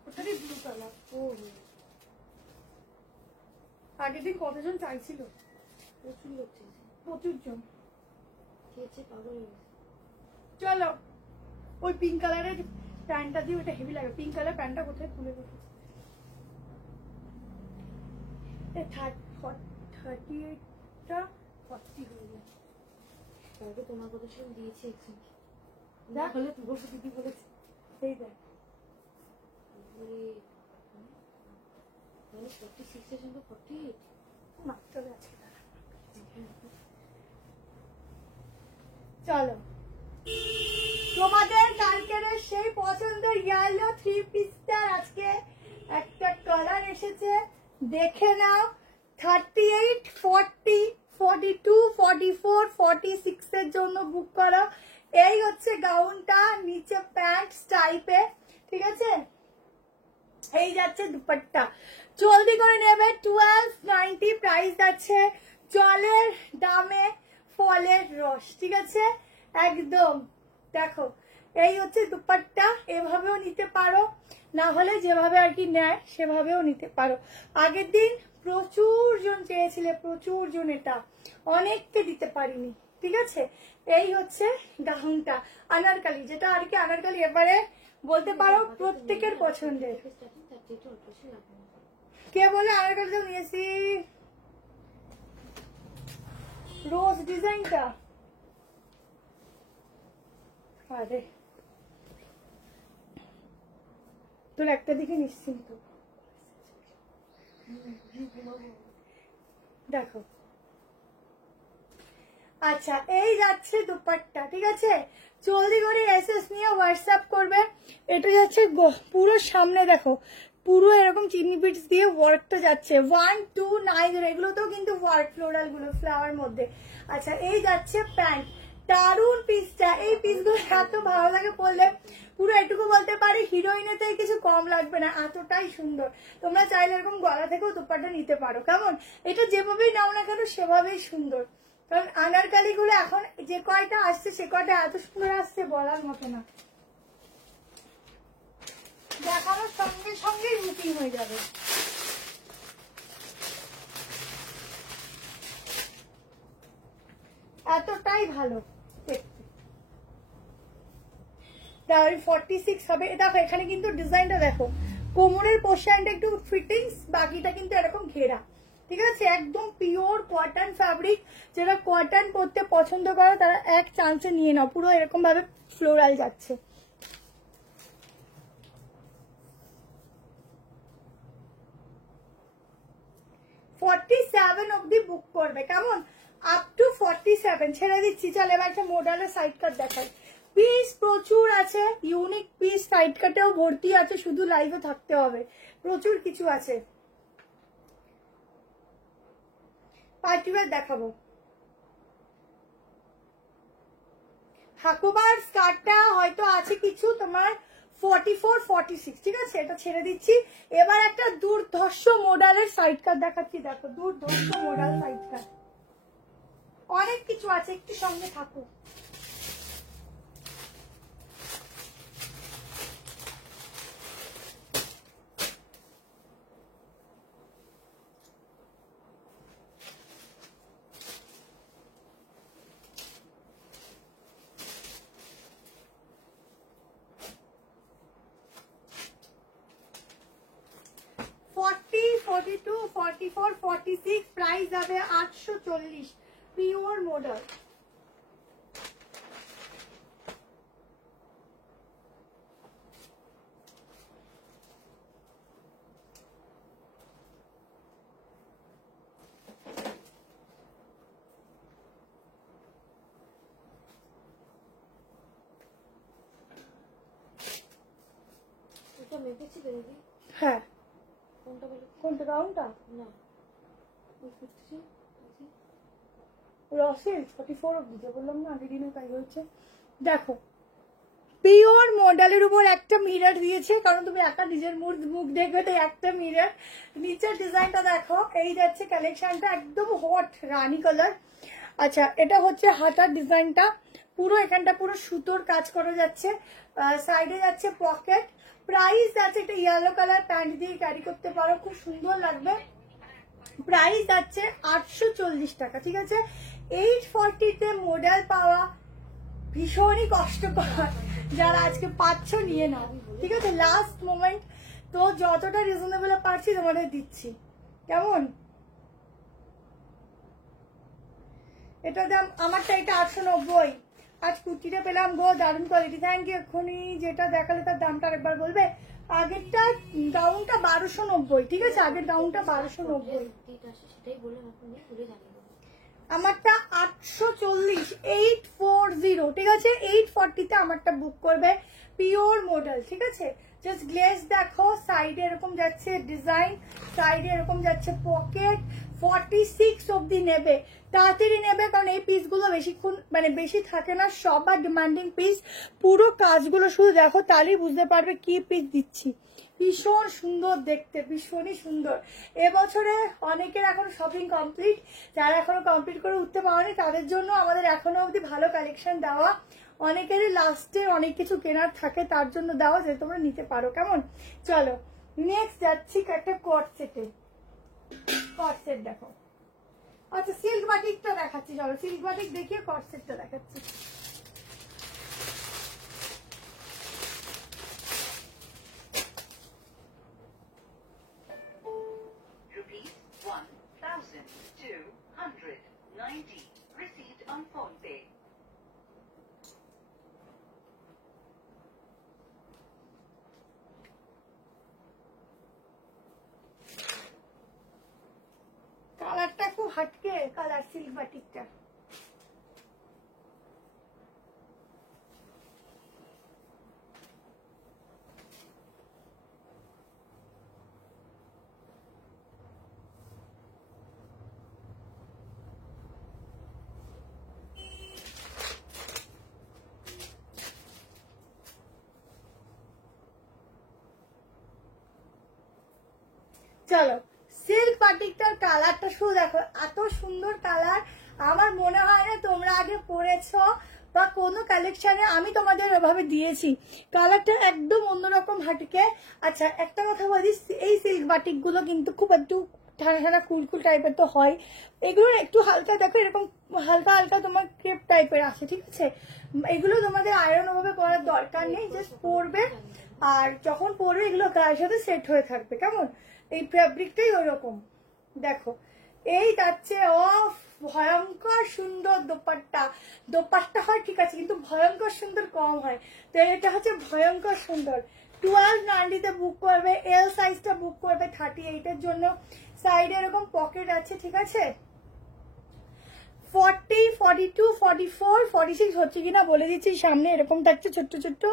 ওটারই ব্লু কালার। ও আগের দিন কতজন চাইছিল? প্রচুর লোক চেয়েছে। প্রচুর জন। খেয়েছে পাগল হয়ে গেছে। চলো ওই পিঙ্ক কালারের প্যান্টটা দিয়ে, ওটা হেভি লাগে। পিঙ্ক কালার প্যান্টটা কোথায় তুলে দেবো? 38টা 40 হয়ে যায়। কালকে তোমার কথা শুনে দিয়েছি একজন, দেখ। না হলে তো বসে দিদি বলেছে। এই দেখ, মানে 46 এর সঙ্গে 48 মাত্র আছে। চলো তোমাদের কালকের সেই পছন্দের ইয়েলো 3 পিসটার আজকে একটা কালার এসেছে, দেখে নাও। 38, 40, 42, 44, 46 এর জন্য বুক করো। এই হচ্ছে গাউনটা, নিচে প্যান্ট টাইপের, ঠিক আছে। এই যাচ্ছে দুপাট্টা, জলদি করে নেবে। 1290 প্রাইস আছে। জলের দামে ফলের রস, ঠিক আছে একদম। দেখো এই হচ্ছে দুপাট্টা, এভাবেও নিতে পারো, না হলে যেভাবে আর কি নেয় সেভাবেও নিতে পারো। আগের দিন প্রচুর জন চেয়েছিলে, প্রচুর জন, এটা অনেককে দিতে পারিনি, ঠিক আছে। এই হচ্ছে গাউনটা আনারকালি, যেটা আর কি আনারকালি এবারে বলতে পারো প্রত্যেকের পছন্দের। কে বলে আনারকালিটা নিয়েছি? রোজ ডিজাইনটা, আরে তোর একটা দিকে নিশ্চিন্ত। দেখো আচ্ছা, এই যাচ্ছে দুপাট্টা, ঠিক আছে। জলদি করে এসএস নিয়ে হোয়াটসঅ্যাপ করবে। এটা যাচ্ছে পুরো সামনে, দেখো পুরো এরকম চিমনি বিটস দিয়ে ওয়ার্কটা যাচ্ছে। 1, 2, 9 এগুলোতেও কিন্তু ওয়ার্ক, ফ্লোরাল গুলো ফ্লাওয়ার মধ্যে। আচ্ছা এই যাচ্ছে প্যান্ট, দারুন পিসটা। এই পিসগুলো এত ভালো লাগে পরলে, পুরো এটুকু বলতে পারি হিরোইনের থেকে কিছু কম লাগবে না, এতটাই সুন্দর। তোমরা চাইলে এরকম গলা থেকেও দুপাট্টা নিতে পারো, কেমন। এটা যেভাবেই নাও না কেন সেভাবেই সুন্দর। কারণ আনারকালি গুলো এখন যে কয়টা আসছে সে কয়টা এত সুন্দর আসছে বলার মতো না, দেখানোর সঙ্গে সঙ্গেই বুকিং হয়ে যাবে। এতটাই ভালো দেখতে। 46 হবে। দেখো এখানে কিন্তু ডিজাইনটা দেখো, কোমরের পোর্শনটা একটু ফিটিংস, বাকিটা কিন্তু এরকম ঘেরা, ঠিক আছে। একদম পিওর কটন ফ্যাব্রিক। যারা কটন পরতে পছন্দ করো তারা এক চান্সে নিয়ে নাও। পুরো এরকম ভাবে ফ্লোরাল যাচ্ছে। $47 অব্দি বুক করবে, কেমন। আপ টু 47 ছেড়ে দিচ্ছি। চল এবার একটা মডেলের সাইড কাট দেখাই। পিস প্রচুর আছে, ইউনিক পিস সাইড কাটেও ভর্তি আছে, শুধু লাইভে থাকতে হবে, প্রচুর কিছু আছে। পার্টিওয়ার দেখাবো। হাকুবার স্কার্টটা হয়তো আছে কিছু তোমার 44, 46, ঠিক আছে, এটা ছেড়ে দিচ্ছি। এবার একটা দুর্ধর্ষ মডেলের সাইড কাট দেখাচ্ছি। দেখো দুর্ধর্ষ মডেল সাইড কাট, অনেক কিছু আছে, একটু সঙ্গে থাকো। $40, $42, $44, $46 প্রাইস যাবে $840, পিওর মডেল। এটা মেপেছিলে দিদি? হ্যাঁ, কোনটা বলে? কোনটা গাউনটা? না ওই করতেছি রসেল 44 অব্দি, যে বললাম না আগের দিনও তাই হয়েছে। দেখো পিওর মডেলের উপর একটা মিরর দিয়েছে, কারণ তুমি একটা নিজের মুখ দেখবে, তাই একটা মিরর। নিচের ডিজাইনটা দেখো, এই যাচ্ছে কালেকশনটা, একদম হট রানী কালার। আচ্ছা এটা হচ্ছে হাতার ডিজাইনটা, পুরো এখানটা পুরো সুতোর কাজ করা যাচ্ছে, সাইডে যাচ্ছে পকেট। প্রাইস আছে, একটা ইয়েলো কালার প্যান্ট দিয়ে ক্যারি করতে পারো, খুব সুন্দর লাগবে। প্রাইস আছে $840, ঠিক আছে। 840-তে মডেল পাওয়া ভীষণই কষ্টকর, যারা আজকে পাচ্ছ নিয়ে নাও, ঠিক আছে? লাস্ট মোমেন্ট, তো যতটা রিজনেবল পারছি তোমাদের দিচ্ছি, কেমন? এটা দাম আমারটা, এটা 890। আজ কুর্তিটা পেলাম গো, দারুণ কোয়ালিটি, থ্যাংক ইউ। এক্ষুনি যেটা দেখালে তার দামটা আরেকবার বলবে। আগেরটা গাউনটা 1290, ঠিক আছে? আগের গাউনটা 1290, সেটাই বলে এখন ঘুরে জানিয়ে দেবো। আমারটা 840, 840, ঠিক আছে? 840-তে আমারটা বুক করবে, পিওর মডেল, ঠিক আছে? জাস্ট গ্লেজ দেখো, সাইডে এরকম যাচ্ছে ডিজাইন, সাইডে এরকম যাচ্ছে পকেট। 46 অব্দি নেবে, তাড়াতাড়ি নেবে, কারণ এই পিসগুলো বেশিক্ষণ মানে বেশি থাকে না, সবার ডিমান্ডিং পিস। পুরো কাজগুলো শুধু দেখো, তাহলেই বুঝতে পারবে কি পিস দিচ্ছি। ভীষণ সুন্দর দেখতে, ভীষণই সুন্দর। এবছরে অনেকের এখন শপিং কমপ্লিট, যারা এখনো কমপ্লিট করে উঠতে পারেনি তাদের জন্য আমাদের এখনো অবধি ভালো কালেকশন দেওয়া। অনেকেরই লাস্টে অনেক কিছু কেনার থাকে, তার জন্য দেওয়া, যে তোমরা নিতে পারো, কেমন? চলো নেক্সট যাচ্ছি একটা কট সেটে। কট সেট দেখো। আচ্ছা সিল্ক বাটিকটা দেখাচ্ছি, চলো সিল্ক বাটিক দেখিয়ে কট সেটটা দেখাচ্ছি। Rupees 1,290 received on phone pay. কালারটা খুব হাটকে কালার, সিল্ক বাটিকটা। চলো সিল্ক বাটিকটার কালারটা শুধু দেখো, এত সুন্দর কালার। আমার মনে হয় না তোমরা আগে পরেছো বা কোনো কালেকশনে আমি তোমাদের ওভাবে দিয়েছি। কালারটা একদম অন্যরকম হাটকে। আচ্ছা একটা কথা বলি, এই সিল্ক বাটিক গুলো কিন্তু খুব একটু ঠান্ডা ঠান্ডা কুলকুল টাইপের তো হয়, এগুলো একটু হালকা দেখো, এরকম হালকা হালকা তোমার ক্রেপ টাইপের আছে, ঠিক আছে? এগুলো তোমাদের আয়রন ওভাবে করার দরকার নেই, জাস্ট পরবে, আর যখন পরবে এগুলো গায়ের সাথে সেট হয়ে থাকবে, কেমন? এই ফ্যাব্রিকটাই ওইরকম দেখো। এই যাচ্ছে অফ, ভয়ঙ্কর সুন্দর দোপাট্টা। দোপাট্টা হয় ঠিক আছে, কিন্তু ভয়ঙ্কর সুন্দর কম হয়, তো এটা হচ্ছে ভয়ঙ্কর সুন্দর। 1290-তে বুক করবে, এল সাইজটা বুক করবে 38-এর জন্য। সাইডে এরকম পকেট আছে, ঠিক আছে? 40, 42, 44, 46 হচ্ছে কিনা বলে দিচ্ছি। সামনে এরকম থাকছে ছোট্ট ছোট্ট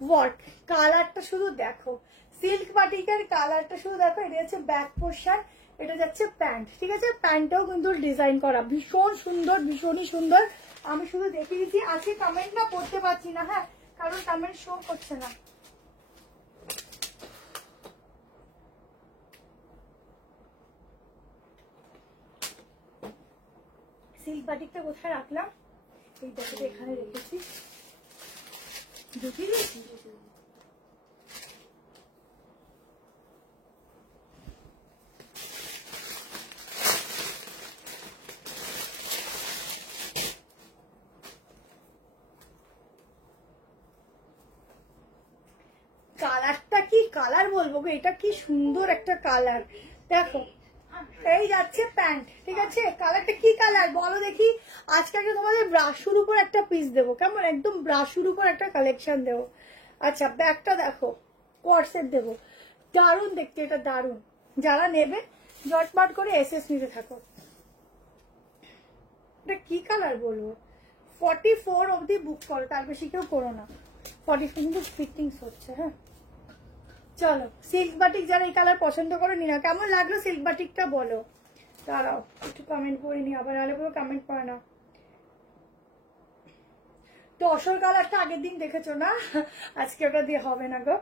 ওয়ার্ক। কালারটা শুধু দেখো, সিল্ক বাটিকের কালারটা শুধু দেখো। এটা হচ্ছে ব্যাক পোর্শন, এটা যাচ্ছে প্যান্ট, ঠিক আছে? প্যান্টটাও কিন্তু ডিজাইন করা, ভীষণ সুন্দর, ভীষণই সুন্দর। আমি শুধু দেখিয়ে দিচ্ছি। আজকে কমেন্ট না পড়তে পারছি না, হ্যাঁ, কারণ কমেন্ট শো করছে না। সিল্ক বাটিকটা কোথায় রাখলাম? এই দেখো এখানে রেখেছি, দেখিয়ে দিয়েছি। কালারটা কি কালার বলবো গো, এটা কি সুন্দর একটা কালার দেখো। এই যাচ্ছে প্যান্ট, ঠিক আছে? কালারটা কি কালার বলো দেখি। আজকে একটা তোমাদের ব্রাশুর উপর একটা পিস দেবো, কেমন? একদম ব্রাশুর উপর একটা কালেকশন দেবো। আচ্ছা ব্যাগটা দেখো, কর্সেট দেবো, দারুণ দেখতে, এটা দারুণ। যারা নেবে জটপাট করে এসএস নিতে থাকো। এটা কি কালার বলবো? 44 অবধি বুক করো, তার বেশি কেউ করো না। 44 কিন্তু ফিটিংস হচ্ছে। হ্যাঁ চলো, সিল্ক বাটিক যারা এই কালার পছন্দ করো নি না, কেমন লাগলো সিল্ক বাটিকটা বলো। দাঁড়াও একটু কমেন্ট করে নি, আবার আলে পুরো কমেন্ট করে না। তো অসর কালারটা আগের দিন দেখেছো না, আজকে ওটা দিয়ে হবে না গো।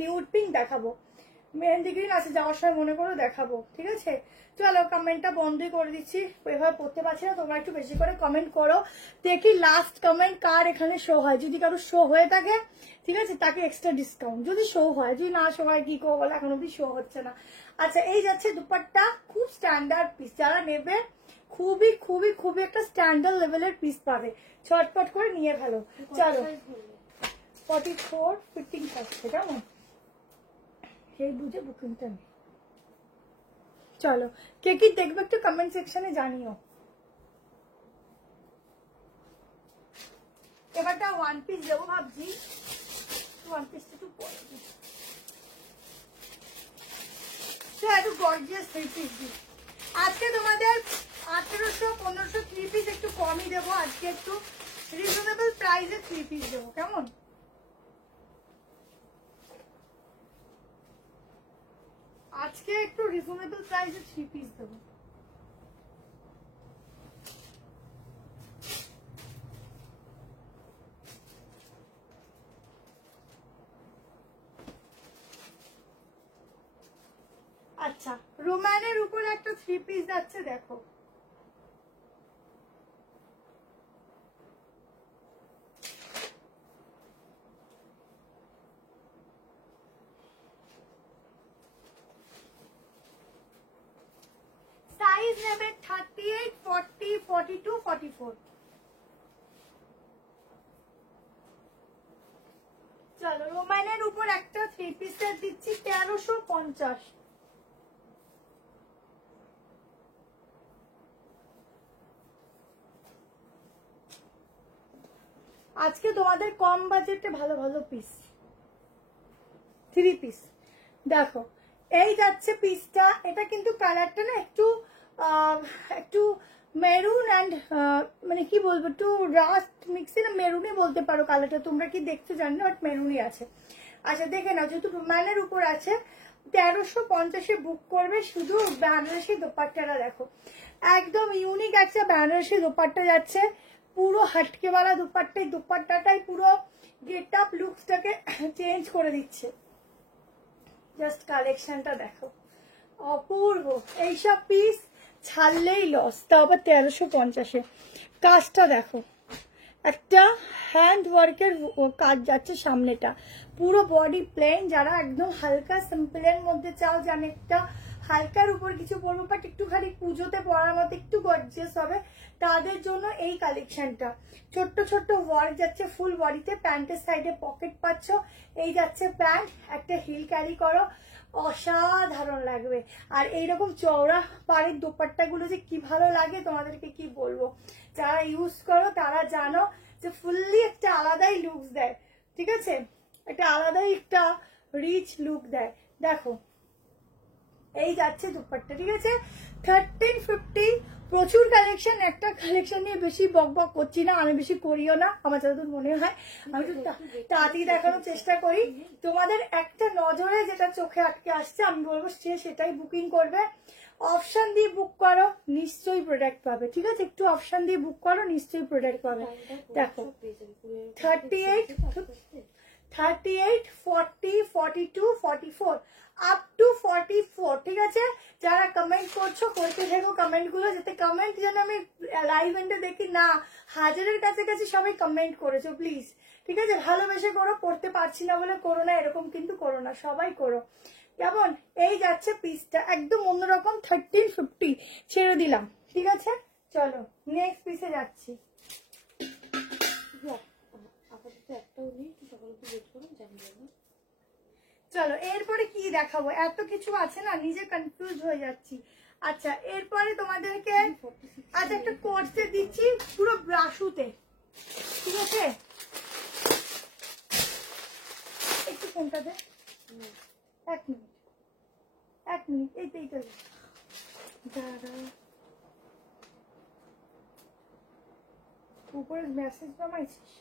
নিউড পিঙ্ক দেখাবো, মেহেন্দি গ্রিন আছে, যাওয়ার সময় মনে করো দেখাবো, ঠিক আছে? চলো কমেন্টটা বন্ধই করে দিচ্ছি, এভাবে পড়তে পারছি না। তোমরা একটু বেশি করে কমেন্ট করো, দেখি লাস্ট কমেন্ট কার এখানে শো হয়। যদি কারো শো হয়ে থাকে ঠিক আছে, তাকে এক্সট্রা ডিসকাউন্ট। যদি শো হয়, যদি না শো হয় কি করবো, এখন অব্দি শো হচ্ছে না। আচ্ছা এই যাচ্ছে দুপাট্টা, খুব স্ট্যান্ডার্ড পিস, যারা নেবে খুবই খুবই খুবই একটা স্ট্যান্ডার্ড লেভেলের পিস পাবে, ছটপট করে নিয়ে ফেলো। চলো 44 ফিটিং থাকছে, কেমন সেই বুঝে বুকিংটা নেই। চলো কে কি দেখবে একটু কমেন্ট সেকশনে জানিও। এবারটা ওয়ান পিস দেবো ভাবছি, ওয়ান পিসটা একটু পরে দিই। একটু গর্জিয়াস থ্রি পিস দিই আজকে তোমাদের। 1800-1500 থ্রি পিস একটু কমই দেবো আজকে, একটু রিজনেবল প্রাইসে থ্রি পিস দেবো, কেমন? আজকে একটু রিজনেবল প্রাইসে থ্রি পিস দেবো। আচ্ছা, রোমানের উপর একটা থ্রি পিস যাচ্ছে, দেখো সাইজ নেবে 38, 40, 42, 44। চলো রোমানের উপর একটা থ্রি পিসের দিচ্ছি 1350। আজকে তোমাদের কম বাজেটে ভালো ভালো পিস থ্রি পিস দেখো। এই যাচ্ছে পিসটা, এটা কিন্তু কালারটা না একটু একটু মেরুন অ্যান্ড মানে কি বলবো, একটু রাস্ট মিক্সি না মেরুনই বলতে পারো কালারটা, তোমরা কি দেখছো জানি না, বাট মেরুনই আছে। আচ্ছা দেখে নাও, যেহেতু রুমানের উপর আছে 1350-এ বুক করবে। শুধু বেনারসি দোপাট্টাটা দেখো, একদম ইউনিক একটা বেনারসি দোপাট্টা যাচ্ছে, পুরো হাটকেওয়ালা দোপাট্টা। দোপাট্টাটাই পুরো গেট আপ লুকসটাকে চেঞ্জ করে দিচ্ছে। জাস্ট কালেকশনটা দেখো, অপূর্ব। এইসব পিস ছাড়লেই লস, তাও আবার 1350-এ। কাজটা দেখো, একটা হ্যান্ড ওয়ার্কের কাজ যাচ্ছে সামনেটা, পুরো বডি প্লেন। যারা একদম হালকা সিম্পলের মধ্যে চাও, যে আমি একটা হালকার উপর কিছু পরবো বাট একটুখানি পুজোতে পরার মতো একটু গর্জিয়াস হবে, তাদের জন্য এই কালেকশনটা। ছোট্ট ছোট্ট ওয়ার্ক যাচ্ছে ফুল বডিতে, প্যান্টের সাইডে পকেট পাচ্ছ, এই যাচ্ছে প্যান্ট, একটা হিল ক্যারি করো, অসাধারণ লাগবে। আর এইরকম চওড়া পাড়ের দোপাট্টাগুলো যে কি ভালো লাগে তোমাদেরকে কি বলবো, যারা ইউজ করো তারা জানো যে ফুললি একটা আলাদাই লুক দেয়, ঠিক আছে, একটা আলাদাই একটা রিচ লুক দেয়। দেখো এই যাচ্ছে দুপাট্টা, ঠিক আছে 1350। প্রচুর কালেকশন, একটা কালেকশন নিয়ে বেশি বক বক করছি না, আমি বেশি করিও না, আমার যতদূর মনে হয় আমি তো তাড়াতাড়ি দেখানোর চেষ্টা করি। তোমাদের একটা নজরে যেটা চোখে আটকে আসছে আমি বলবো সেটাই বুকিং করবে। অপশন দিয়ে বুক করো, নিশ্চয়ই প্রোডাক্ট পাবে, ঠিক আছে, একটু অপশন দিয়ে বুক করো, নিশ্চয়ই প্রোডাক্ট পাবে। দেখো 38, 40, 42, 44 আপ টু 44, ঠিক আছে। যারা কমেন্ট করছো করতে থাকো কমেন্ট গুলো, যাতে কমেন্ট যেন আমি লাইভ এন্ডে দেখি না, হাজারের কাছাকাছি সবাই কমেন্ট করেছো, প্লিজ, ঠিক আছে, ভালোবেসে করো, করতে পারছি না বলে করো না, এরকম কিন্তু করো না, সবাই করো, কেমন? এই যাচ্ছে পিসটা একদম অন্যরকম, 1350 ছেড়ে দিলাম, ঠিক আছে। চলো নেক্সট পিসে যাচ্ছি। আপাতত একটাও নেই, সকালে একটু ওয়েট করুন, জানিয়ে দেবো। চলো এরপরে কি দেখাবো, এত কিছু আছে না, নিজে কনফিউজ হয়ে যাচ্ছি। আচ্ছা এরপরে তোমাদেরকে আচ্ছা একটা কোর্সে দিচ্ছি পুরো ব্রাশুতে, ঠিক আছে। একটু ফোনটা দে, এক মিনিট এইটা দাঁড়া, উপরে মেসেজ জমাইছিস।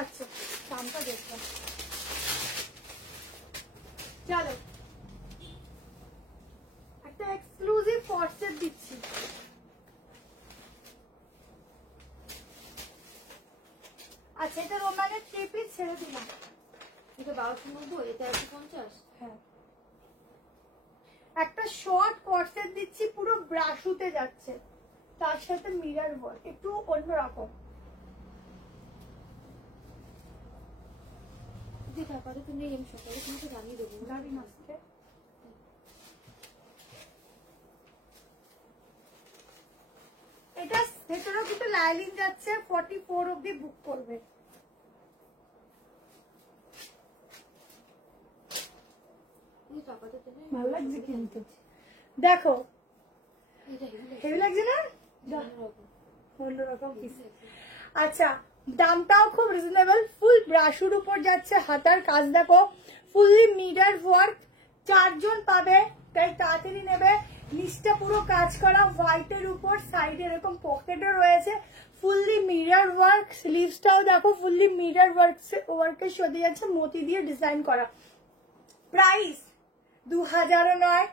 আচ্ছা দামটা দেখলাম। চলো একটা এক্সক্লুসিভ ফরসেট দিচ্ছি, আচ্ছা এটা রোমানের থ্রি পিস ছেড়ে দিলাম, এটা 1290, এটা 150। হ্যাঁ একটা শর্ট কর্সেট দিচ্ছি, পুরো ব্রাশুতে যাচ্ছে, তার সাথে মিরর ওয়ার্ক, একটু অন্যরকম। যেটা আপাতত নেই, আমি সকালে তোমাকে জানিয়ে দেবো। গাড়ি নাচছে। এটা ভেতরেও কিন্তু লাইলিন যাচ্ছে, 44 অব্দি বুক করবে। যেটা আপাতত নেই, ভালো লাগছে কিন্তু, দেখো এটা হেভি লাগছে না, অন্যরকম। অন্যরকম পিস। আচ্ছা, দামটাও খুব রিজনেবল। ফুল ব্রাশুর উপর যাচ্ছে, হাতার কাজ দেখো, ফুললি মিরর ওয়ার্ক, 4 জন পাবে, তাই তাড়াতাড়ি নেবে। নিচটা পুরো কাজ করা হোয়াইটের উপর, সাইডে এরকম পকেটও রয়েছে, ফুললি মিরর ওয়ার্ক। স্লিভসটাও দেখো ফুললি মিরর ওয়ার্কের সাথে যাচ্ছে, মতি দিয়ে ডিজাইন করা। প্রাইস 2000 নয়,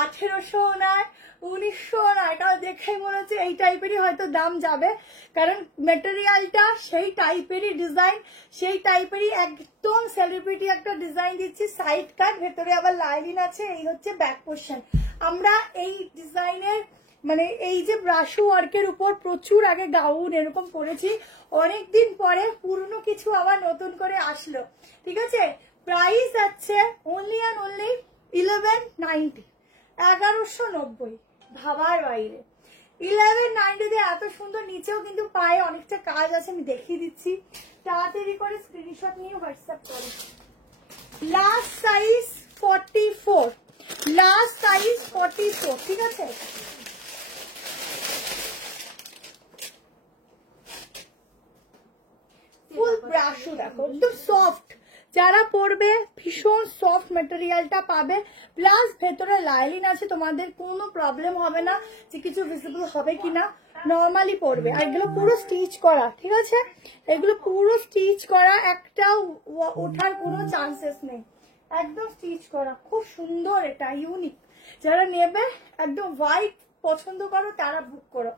1800 নয়, 1900 নয়। এটা দেখেই মনে হচ্ছে এই টাইপেরই হয়তো দাম যাবে, কারণ মেটেরিয়ালটা সেই টাইপেরই, ডিজাইন সেই টাইপেরই, একদম সেলিব্রিটি একটা ডিজাইন দিচ্ছি। সাইড কাট, ভেতরে আবার লাইলিন আছে, এই হচ্ছে ব্যাক পোর্শন। আমরা এই ডিজাইনের মানে এই যে ব্রাশু ওয়ার্কের উপর প্রচুর আগে গাউন এরকম পরেছি, অনেকদিন পরে পুরনো কিছু আবার নতুন করে আসলো, ঠিক আছে। প্রাইস আছে অনলি অ্যান্ড অনলি 1190, 1190, ভাবার বাইরে। 1190 এত সুন্দর, নিচেও কিন্তু পায়ে অনেকটা কাজ আছে, আমি দেখিয়ে দিচ্ছি। তাড়াতাড়ি করে স্ক্রিনশট নিয়ে হোয়াটসঅ্যাপ করো। লাস্ট সাইজ 44, লাস্ট সাইজ 44, ঠিক আছে। ফুল ব্রাশও দেখো, একদম সফট, যারা পরবে ভীষণ সফট ম্যাটেরিয়ালটা পাবে, প্লাস ভেতরে লাইলিন আছে, তোমাদের কোনো প্রবলেম হবে না যে কিছু ভিজিবল হবে কিনা, নর্মালি পরবে। আর এগুলো পুরো স্টিচ করা, ঠিক আছে, এগুলো পুরো স্টিচ করা, একটাও ওঠার কোনো চান্সেস নেই, একদম স্টিচ করা, খুব সুন্দর, এটা ইউনিক। যারা নেবে একদম হোয়াইট পছন্দ করো তারা বুক করো,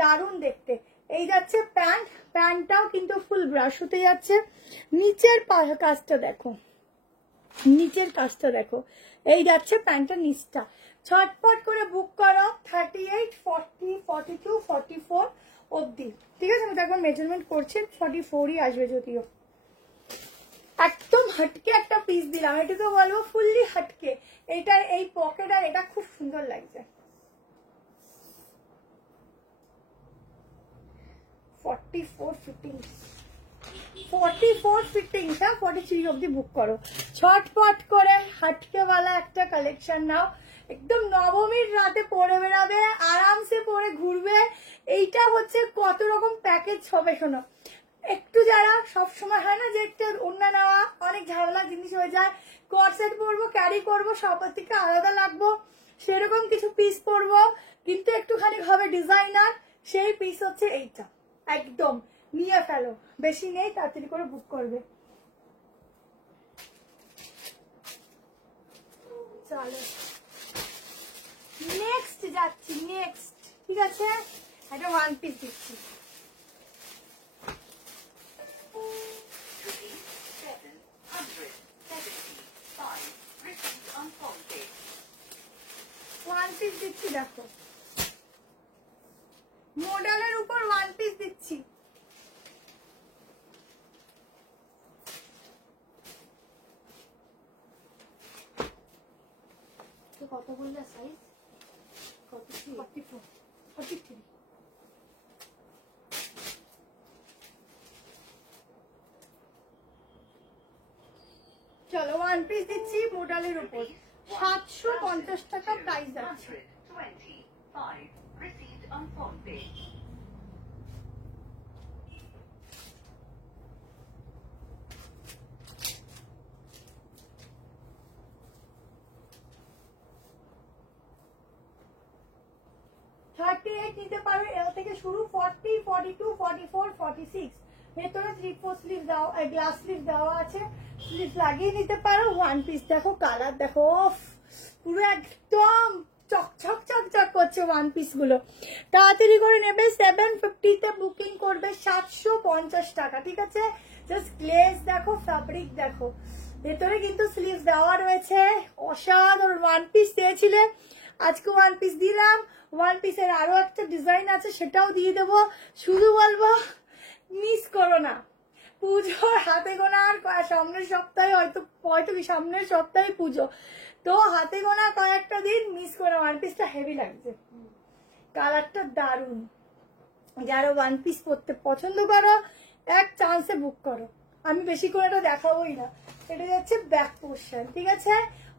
দারুণ দেখতে। এই যাচ্ছে প্যান্ট, প্যান্টটাও কিন্তু ফুল ব্রাশ হতে যাচ্ছে। নিচের কাজটা দেখো, নিচের কাজটা দেখো, এই যাচ্ছে প্যান্টের নিচটা। ছটপট করে বুক করো 38, 40, 42, 44 অব্দি, ঠিক আছে। আমি তো একবার মেজারমেন্ট করছি, 44ই আসবে যদিও। একদম হটকে একটা পিস দিলাম, এটুকু বলবো ফুললি হটকে। এটা এই পকেট আর এটা খুব সুন্দর লাগছে। 44 ফিটিংস, 44 ফিটিংস, হ্যাঁ 43 অব্দি বুক করো। ছটপট করে হাটকেওয়ালা একটা কালেকশন নাও, একদম নবমীর রাতে পরে বেড়াবে, আরামসে পরে ঘুরবে। এইটা হচ্ছে কত রকম প্যাকেজ হবে শোনো। একটু যারা সবসময় হয় না যে একটা ওড়না নেওয়া অনেক ঝামেলা জিনিস হয়ে যায়, কর্সেট পরবো, ক্যারি করবো, সবার থেকে আলাদা লাগবো, সেরকম কিছু পিস পরবো কিন্তু একটুখানি হবে ডিজাইনার, সেই পিস হচ্ছে এইটা। একদম নিয়ে ফেলো, বেশি নেই, তাড়াতাড়ি করে বুক করবে। চলো নেক্সট যাচ্ছি, নেক্সট, ঠিক আছে। একটা 1 পিস দিচ্ছি। 775 received on phone pay. 1 piece দিচ্ছি, দেখো মডেলের উপর 1 পিস দিচ্ছি। কত বললে সাইজ? 44, 43। চলো 1 পিস দিচ্ছি মডেলের উপর, 750 টাকা প্রাইস আছে। 125 received on phone pay. নিতে পারবে, এর থেকে শুরু 40, 42, 44, 46। ভেতরে 3/4 স্লিভ দেওয়া, গ্লাস স্লিভ দেওয়া আছে, স্লিভ লাগিয়ে নিতে পারো। 1 পিস দেখো, কালার দেখো, পুরো একদম চকচক চকচক করছে 1 পিস গুলো। তাড়াতাড়ি করে নেবে, 750 তে বুকিং করবে, 750 টাকা, ঠিক আছে। জাস্ট গ্লেজ দেখো, ফ্যাব্রিক দেখো, ভেতরে কিন্তু স্লিভ দেওয়া রয়েছে, অসাধারণ। 1 পিস চেয়েছিলে, আজকে 1 পিস দিলাম। 1 পিসের আরো একটা ডিজাইন আছে, সেটাও দিয়ে দেবো। শুধু বলবো মিস করো না, পুজোর হাতে গোনা আর সামনের সপ্তাহে হয়তো কি সামনের সপ্তাহে পুজো, তো হাতে গোনা কয়েকটা দিন মিস করে। ওয়ান পিসটা হেভি লাগছে, কালারটা দারুন। যারা ওয়ান পিস পরতে পছন্দ করো এক চান্সে বুক করো। আমি বেশি করে এটা দেখাবোই না। এটা যাচ্ছে ব্যাক পোর্শন, ঠিক আছে।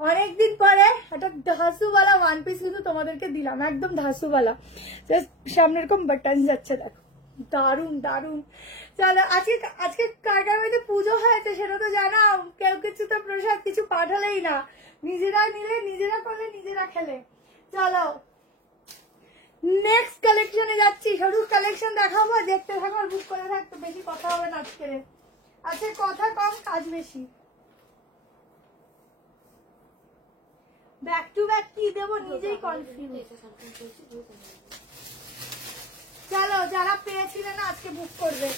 অনেকদিন পরে একটা ধাসুওয়ালা ওয়ান পিস কিন্তু তোমাদেরকে দিলাম, একদম ধাসুওয়ালা। জাস্ট সামনে এরকম বাটন যাচ্ছে, দেখো দারুন দারুন। চলো আজকে কার কার বাড়িতে পুজো হয়েছে সেটা তো জানাও। কেউ কিছু তো প্রসাদ কিছু পাঠালেই না, নিজেরা নিলে নিজেরা করলে নিজেরা খেলে। চলো নেক্সট কালেকশনে যাচ্ছি। সরু কালেকশন দেখাবো, দেখতে থাকো আর বুক করে থাকতো। বেশি কথা হবে না আজকে, আজকে কথা কম কাজ বেশি। ব্যাক টু ব্যাক কি দেবো নিজেই কনফিউজ। চলো যারা পেয়েছিলেন না আজকে বুক করবে।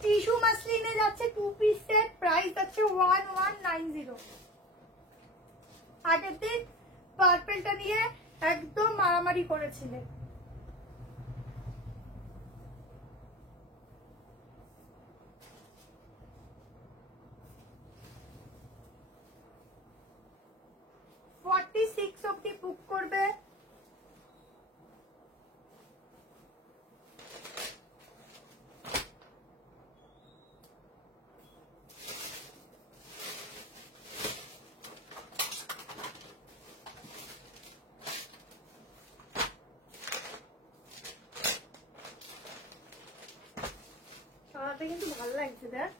টিস্যু মাসলিনে যাচ্ছে 2 পিস সেট, প্রাইস আছে 1190। আগের দিন পার্পেলটা নিয়ে একদম মারামারি করেছিলেন। অব্দি বুক করবে। সাদাটা কিন্তু ভালো লাগছে দেখ।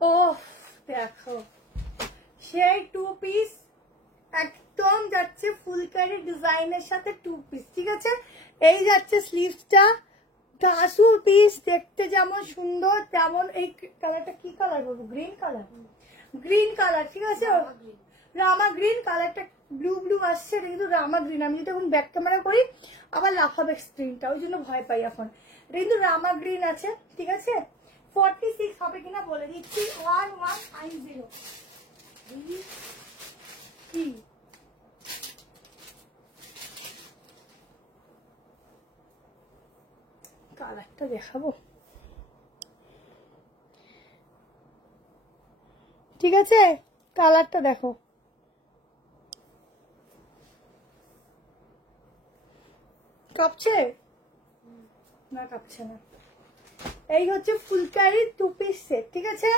ও দেখো সেই 2 পিস একদম যাচ্ছে ফুলকারি ডিজাইনের সাথে 2 পিস, ঠিক আছে। এই যাচ্ছে স্লিভসটা, ধাসু পিস দেখতে যেমন সুন্দর তেমন। এই কালারটা কি কালার বলবো, গ্রিন কালার, গ্রিন কালার, ঠিক আছে। রামা গ্রিন কালারটা ব্লু ব্লু আসছে, এটা কিন্তু রামা গ্রিন। আমি যদি এখন ব্যাক ক্যামেরা করি আবার লাফাবে স্ক্রিনটা, ওই জন্য ভয় পাই এখন। এটা কিন্তু রামা গ্রিন আছে, ঠিক আছে। 46 হবে কিনা বলে দিচ্ছি, 1190। কি কালারটা দেখাবো, ঠিক আছে। কালারটা দেখো, কাঁপছে না, কাঁপছে না। এই হচ্ছে ফুলকারি 2 পিস সেট, ঠিক আছে।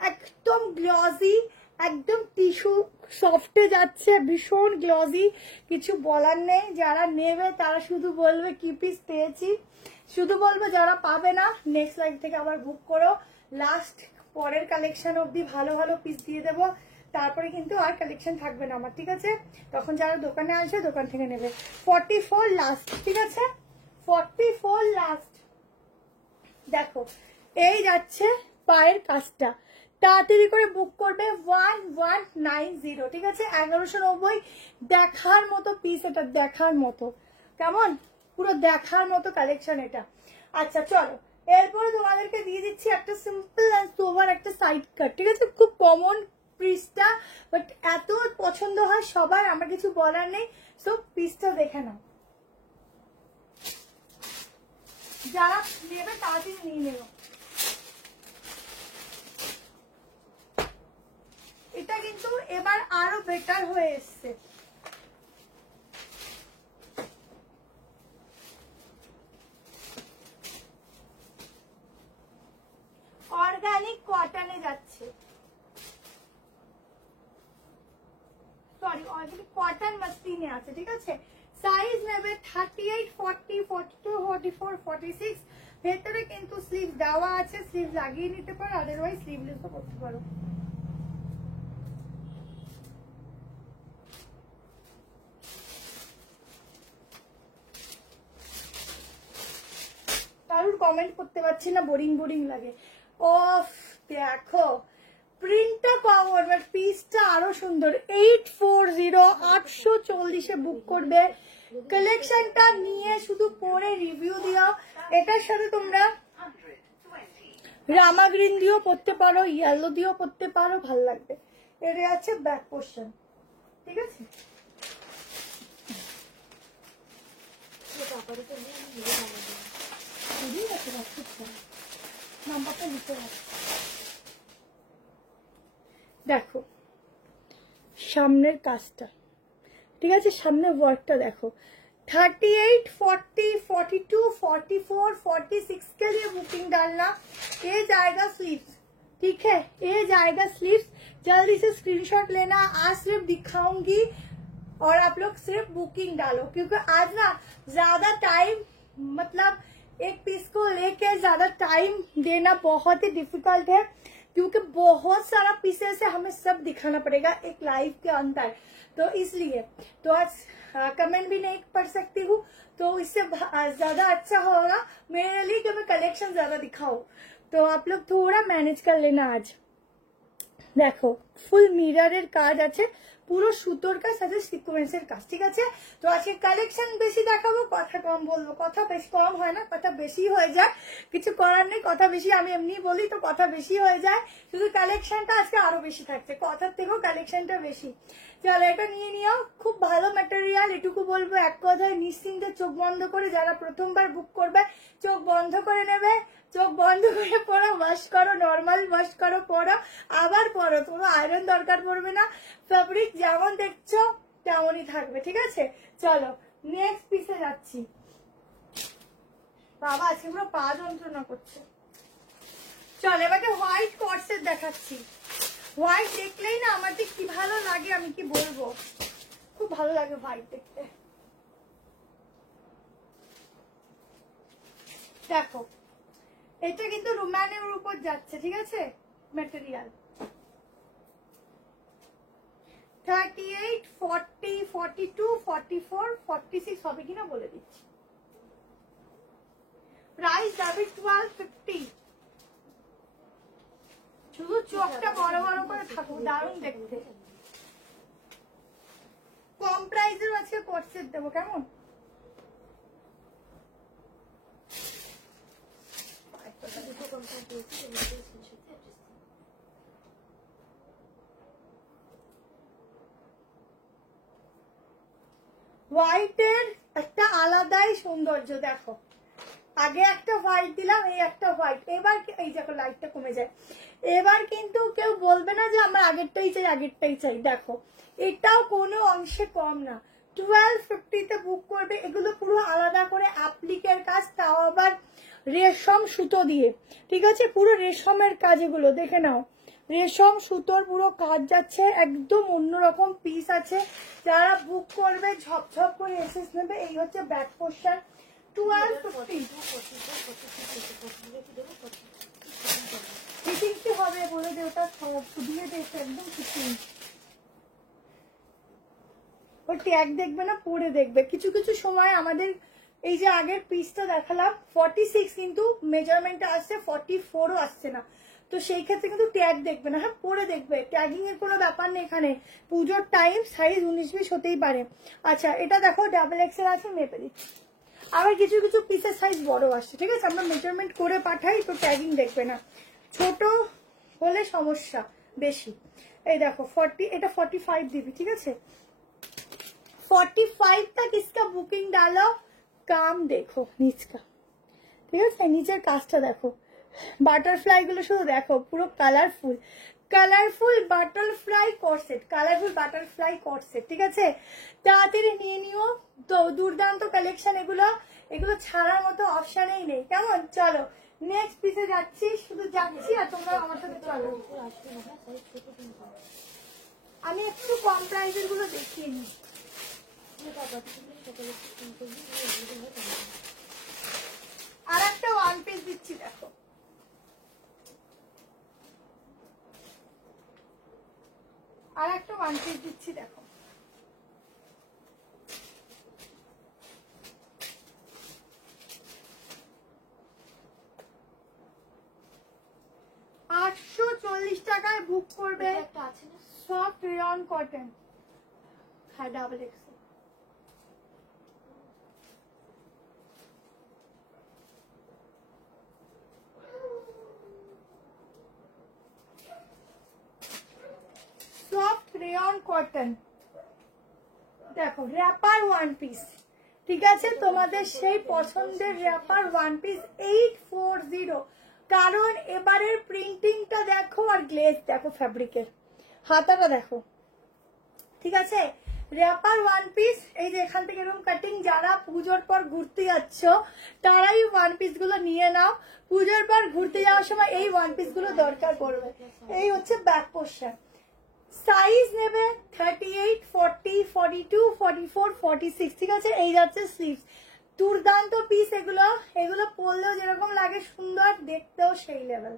একদম গ্লসি, একদম টিস্যু সফটে যাচ্ছে, ভীষণ গ্লসি, কিছু বলার নেই। যারা নেবে তারা শুধু বলবে কি পিস পেয়েছি, শুধু বলবে। যারা পাবে না নেক্সট লাইভ থেকে আবার বুক করো। লাস্ট পরের কালেকশন অবধি ভালো ভালো পিস দিয়ে দেবো, তারপরে কিন্তু আর কালেকশন থাকবে না আমার, ঠিক আছে। তখন যারা দোকানে আসবে দোকান থেকে নেবে। 44 লাস্ট, ঠিক আছে, 44 লাস্ট। দেখো এই যাচ্ছে পায়ের কাজটা, তাড়াতাড়ি করে বুক করবে। 1190, ঠিক আছে। 1190 দেখার মতো পিস, এটা দেখার মতো, কেমন পুরো দেখার মতো কালেকশন এটা। আচ্ছা চলো এরপরে তোমাদেরকে দিয়ে দিচ্ছি একটা সিম্পল অ্যান্ড সোভার একটা সাইড কাট, ঠিক আছে। খুব কমন পিসটা, বাট এত পছন্দ হয় সবার, আমার কিছু বলার নেই। সো পিসটা দেখে নাও, যারা নেবে তাড়াতাড়ি নিয়ে নেব। এটা কিন্তু এবার আরো বেটার হয়ে এসছে। অর্গানিক কটনে যাচ্ছে, সরি অর্গানিক কটন মাসলিনে আছে, ঠিক আছে। সাইজ নেবে 38, 40, 42, 44, 46। ভেতরে কিন্তু স্লিভ দেওয়া আছে, স্লিভ লাগিয়ে নিতে পারো, আদারওয়াইজ স্লিভলেসও করতে পারো। কারোর কমেন্ট করতে পারছি না, বোরিং বোরিং লাগে। অফ দেখো প্রিন্টটা কমন, বাট পিসটা আরো সুন্দর। 840, 840 বুক করবে। কালেকশনটা নিয়ে শুধু পরে রিভিউ দিও। এটার সাথে তোমরা 120. রামা গ্রিন দিয়েও পড়তে পারো, ইয়েলো দিয়েও পড়তে পারো, ভাল লাগবে। এটা আছে ব্যাক পোর্শন, ঠিক আছে। আপাতত নিয়ে আমি নিজে বানাবো। বুঝেই গেছে রাখছি, নাম্বারটা লিখে রাখছি। দেখো সামনের কাজটা, ঠিক আছে, সামনে ওয়ার্কটা দেখো। 38, 40, 42, 44, 46 के लिए बुकिंग डालना। ये जाएगा स्लीव्स, ठीक है, ये जाएगा स्लीव्स। जल्दी से स्क्रीनशॉट लेना, आज सिर्फ दिखाऊंगी और आप लोग सिर्फ बुकिंग डालो, क्योंकि आज ना ज्यादा टाइम, मतलब एक पीस को लेके ज्यादा टाइम देना बहुत ही डिफिकल्ट है, क्योंकि बहुत सारा पीसेस है, हमें सब दिखाना पड़ेगा एक लाइव के अंदर। तो इसलिए तो आज कमेंट भी नहीं पढ़ सकती हूँ, तो इससे ज्यादा अच्छा होगा मेरे लिए कि मैं कलेक्शन ज्यादा दिखाऊं। तो आप लोग थोड़ा मैनेज कर लेना। आज দেখো ফুল মিররের কাজ আছে, পুরো সুতোর কাজ, সাথে সিকোয়েন্সের কাজ, ঠিক আছে। তো আজকে কালেকশন বেশি দেখাবো, কথা কম বলবো। কথা বেশি কম হয় না, কথা বেশি হয়ে যায়, কিছু করার নেই। কথা বেশি আমি এমনি বলি তো কথা বেশি হয়ে যায়, শুধু কালেকশনটা আজকে আরো বেশি থাকছে, কথার থেকেও কালেকশনটা বেশি। চলো এটা নিয়ে নিও, খুব ভালো ম্যাটেরিয়াল। এটুকু বলবো এক কথায়, নিশ্চিন্তে চোখ বন্ধ করে, যারা প্রথমবার বুক করবে চোখ বন্ধ করে নেবে, চোখ বন্ধ করে পড়ো, ওয়াশ করো, নর্মাল ওয়াশ করো, পড়ো, আবার পড়ো, কোনো আয়রন দরকার পড়বে না। ফেব্রিক যেমন দেখছো তেমনই থাকবে, ঠিক আছে। চলো নেক্সট পিসে যাচ্ছি। বাবা আজকে পুরো পা যন্ত্রণা করছে। চল এবারে হোয়াইট কর্সেট দেখাচ্ছি। হোয়াইট দেখলেই না আমার কি ভালো লাগে, আমি কি বলবো, খুব ভালো লাগে হোয়াইট দেখতে। দেখো এটা কিন্তু রোমানের উপর যাচ্ছে, ঠিক আছে, ম্যাটেরিয়াল। 38, 40, 42, 44, 46 হবে কিনা বলে দিচ্ছি। প্রাইস যাবে 1250। শুধু চোখটা বড় বড় করে থাকুক, দারুণ দেখতে। কম প্রাইসের আজকে কর্সেট দেবো, কেমন? দুটো কমপ্লিট দিয়েছি, এর মধ্যে স্ক্রিনশট দিয়ে অ্যাড্রেস দিন। হোয়াইটের একটা আলাদাই সৌন্দর্য। দেখো আগে একটা হোয়াইট দিলাম, এই একটা হোয়াইট, এবার এই দেখো লাইটটা কমে যায়। এবার কিন্তু কেউ বলবে না যে আমরা আগেরটাই চাই আগেরটাই চাই। দেখো এটাও কোনো অংশে কম না, 1250-তে বুক করবে। এগুলো পুরো আলাদা করে অ্যাপ্লিকের কাজ, তাও আবার রেশম সুতো দিয়ে, ঠিক আছে, পুরো রেশমের কাজ। এগুলো দেখে নাও, রেশম সুতোর পুরো কাজ যাচ্ছে, একদম অন্যরকম পিস আছে। যারা বুক করবে ঝপঝপ করে এসেস নেবে। এই হচ্ছে ব্যাক পোর্শন, 1250। ফিটিং কি হবে বলে যে ওটা দিয়ে দিয়েছে, একদম ফিটিং। ওই ট্যাগ দেখবে না, পরে দেখবে। কিছু কিছু সময় আমাদের এই যে আগের পিসটা দেখালাম 46, কিন্তু মেজারমেন্টটা আসছে 44ও আসছে না, তো সেই ক্ষেত্রে কিন্তু ট্যাগ দেখবে না, হ্যাঁ পরে দেখবে। ট্যাগিং এর কোনো ব্যাপার নেই এখানে, পুজোর টাইম সাইজ 19-20 হতেই পারে। আচ্ছা এটা দেখো ডাবল এক্সেল আছে, মেপে দিচ্ছি। আবার কিছু কিছু পিসের সাইজ বড় আসছে, ঠিক আছে, আমরা মেজারমেন্ট করে পাঠাই, তো ট্যাগিং দেখবে না, ছোট হলে সমস্যা বেশি। এই দেখো 40, এটা 45 দিবি, ঠিক আছে। 45 तक इसका बुकिंग डालो। काम देखो नीच का, ঠিক আছে, নিচের কাজটা দেখো, বাটারফ্লাই গুলো শুধু দেখো, পুরো colourful colourful butterfly corset, colourful butterfly corset, ঠিক আছে। তাড়াতাড়ি নিয়ে নিও, তো দুর্দান্ত কালেকশন এগুলো, এগুলো ছাড়ার মতো অপশনেই নেই, কেমন। চলো নেক্সট পিসে যাচ্ছি, শুধু যাচ্ছি আর তোমরা আমার সাথে চলো। আসবে না, হ্যাঁ সাইজ ছোট কিন্তু। আমি একটু কম প্রাইসের গুলো দেখিয়ে নিই। আর একটা ওয়ান পিস দিচ্ছি, দেখো আর একটা ওয়ান পিস দিচ্ছি, দেখো। টাকায় বুক করবে, একটা আছে না, সফট রেয়ন কটন, হ্যাঁ ডাবল এক্স। রেয়ন কটন, দেখো র্যাপার ওয়ান পিস, ঠিক আছে, তোমাদের সেই পছন্দের র্যাপার ওয়ান পিস 840। কারণ এবারের প্রিন্টিংটা দেখো আর গ্লেজ দেখো, ফ্যাব্রিকের হাতাটা দেখো, ঠিক আছে। র্যাপার ওয়ান পিস, এই যে এখান থেকে এরকম কাটিং, যারা পুজোর পর ঘুরতে যাচ্ছ তারাই ওয়ান পিস গুলো নিয়ে নাও, পুজোর পর ঘুরতে যাওয়ার সময় এই ওয়ান পিস গুলো দরকার পড়বে। এই হচ্ছে ব্যাক পোর্শন, সাইজ নেবে 38, 40, 42, 44, 46, ঠিক আছে। এই যাচ্ছে স্লিভস, দুর্দান্ত পিস এগুলো, এগুলো পরলেও যেরকম লাগে সুন্দর, দেখতেও সেই লেভেল,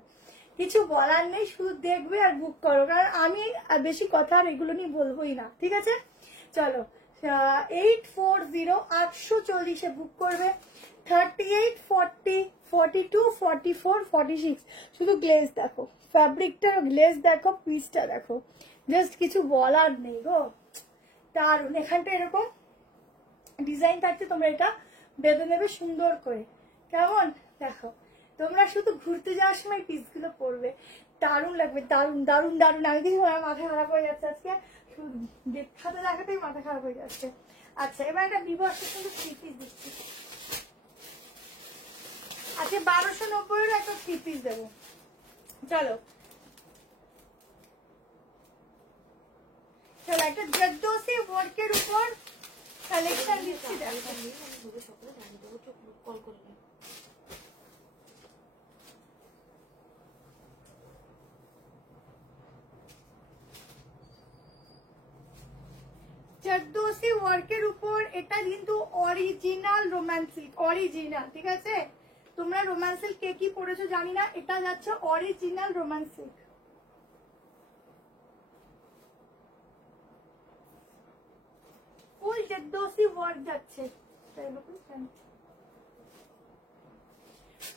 কিছু বলার নেই, শুধু দেখবে আর বুক করো, কারণ আমি বেশি কথা আর এগুলো নিয়ে বলবোই না, ঠিক আছে। চলো 840, 840 বুক করবে, 38, 40, 42, 44, 46। শুধু গ্লেজ দেখো, ফ্যাব্রিকটা গ্লেজ দেখো, পিসটা দেখো, জাস্ট কিছু বলার নেই গো, দারুন। এখানটা এরকম ডিজাইন থাকছে, তোমরা এটা বেঁধে নেবে সুন্দর করে, কেমন দেখো। তোমরা শুধু ঘুরতে যাওয়ার সময় পিসগুলো পরবে, দারুণ লাগবে, দারুণ দারুণ দারুণ। আমি কিছু মাথা খারাপ হয়ে যাচ্ছে আজকে, দেখাতে দেখাতেই মাথা খারাপ হয়ে যাচ্ছে। আচ্ছা, এবার একটা বিবর্ষের কিন্তু 3 পিস দিচ্ছি, আচ্ছা 1290 একটা 3 পিস দেবো। চলো চলো একটা জর্দোসি ওয়ার্কের উপর কালেকশন দিচ্ছি, দেখো আমি ভোরে সকালে জানিয়ে দেবো, চোখ কল করলে। জর্দোসি ওয়ার্কের উপর, এটা কিন্তু অরিজিনাল রোম্যান্স সিল্ক, অরিজিনাল, ঠিক আছে। তোমরা রোম্যান্স সিল্ক কে কি পড়েছো জানি না, এটা যাচ্ছে অরিজিনাল রোম্যান্স সিল্ক। ফুল জর্দোসি ওয়ার্ক যাচ্ছে,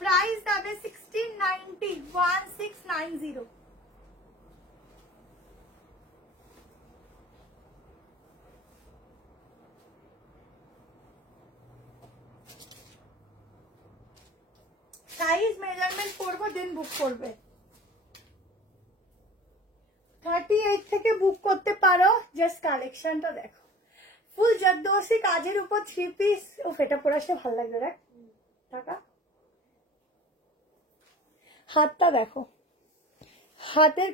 প্রাইস যাবে 1690, 1690। সাইজ মেজারমেন্ট করবো, দেন বুক করবে। 38 থেকে বুক করতে পারো, জাস্ট কালেকশনটা দেখো, ফুল জর্দোসি কাজের উপর 3 পিস। ও এটা পরে আসলে ভালো লাগবে, দেখ টাকা, হাতটা দেখো, হাতের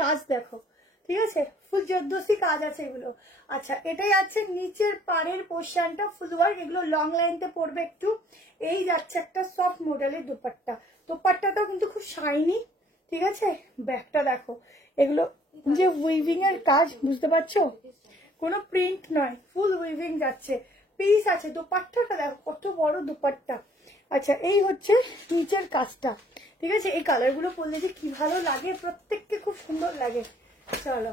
কাজ দেখো, ঠিক আছে, ফুল জর্দোসি কাজ আছে এগুলো। আচ্ছা, এটাই আছে নিচের পাড়ের পোর্শনটা ফুল ওয়ার্ক, এগুলো লং লাইনতে পড়বে একটু। এই যাচ্ছে একটা সফট মডেলের দুপাট্টা, দুপাট্টাটাও কিন্তু খুব শাইনি, ঠিক আছে। ব্যাকটা দেখো, এগুলো যে উইভিং এর কাজ, বুঝতে পারছো, কোনো প্রিন্ট নয়, ফুল উইভিং যাচ্ছে, পিস আছে। দুপাট্টাটা দেখো কত বড় দুপাট্টা। আচ্ছা, এই হচ্ছে নিচের কাজটা, ঠিক আছে। এই কালার গুলো পরলে যে কি ভালো লাগে, প্রত্যেককে খুব সুন্দর লাগে। চলো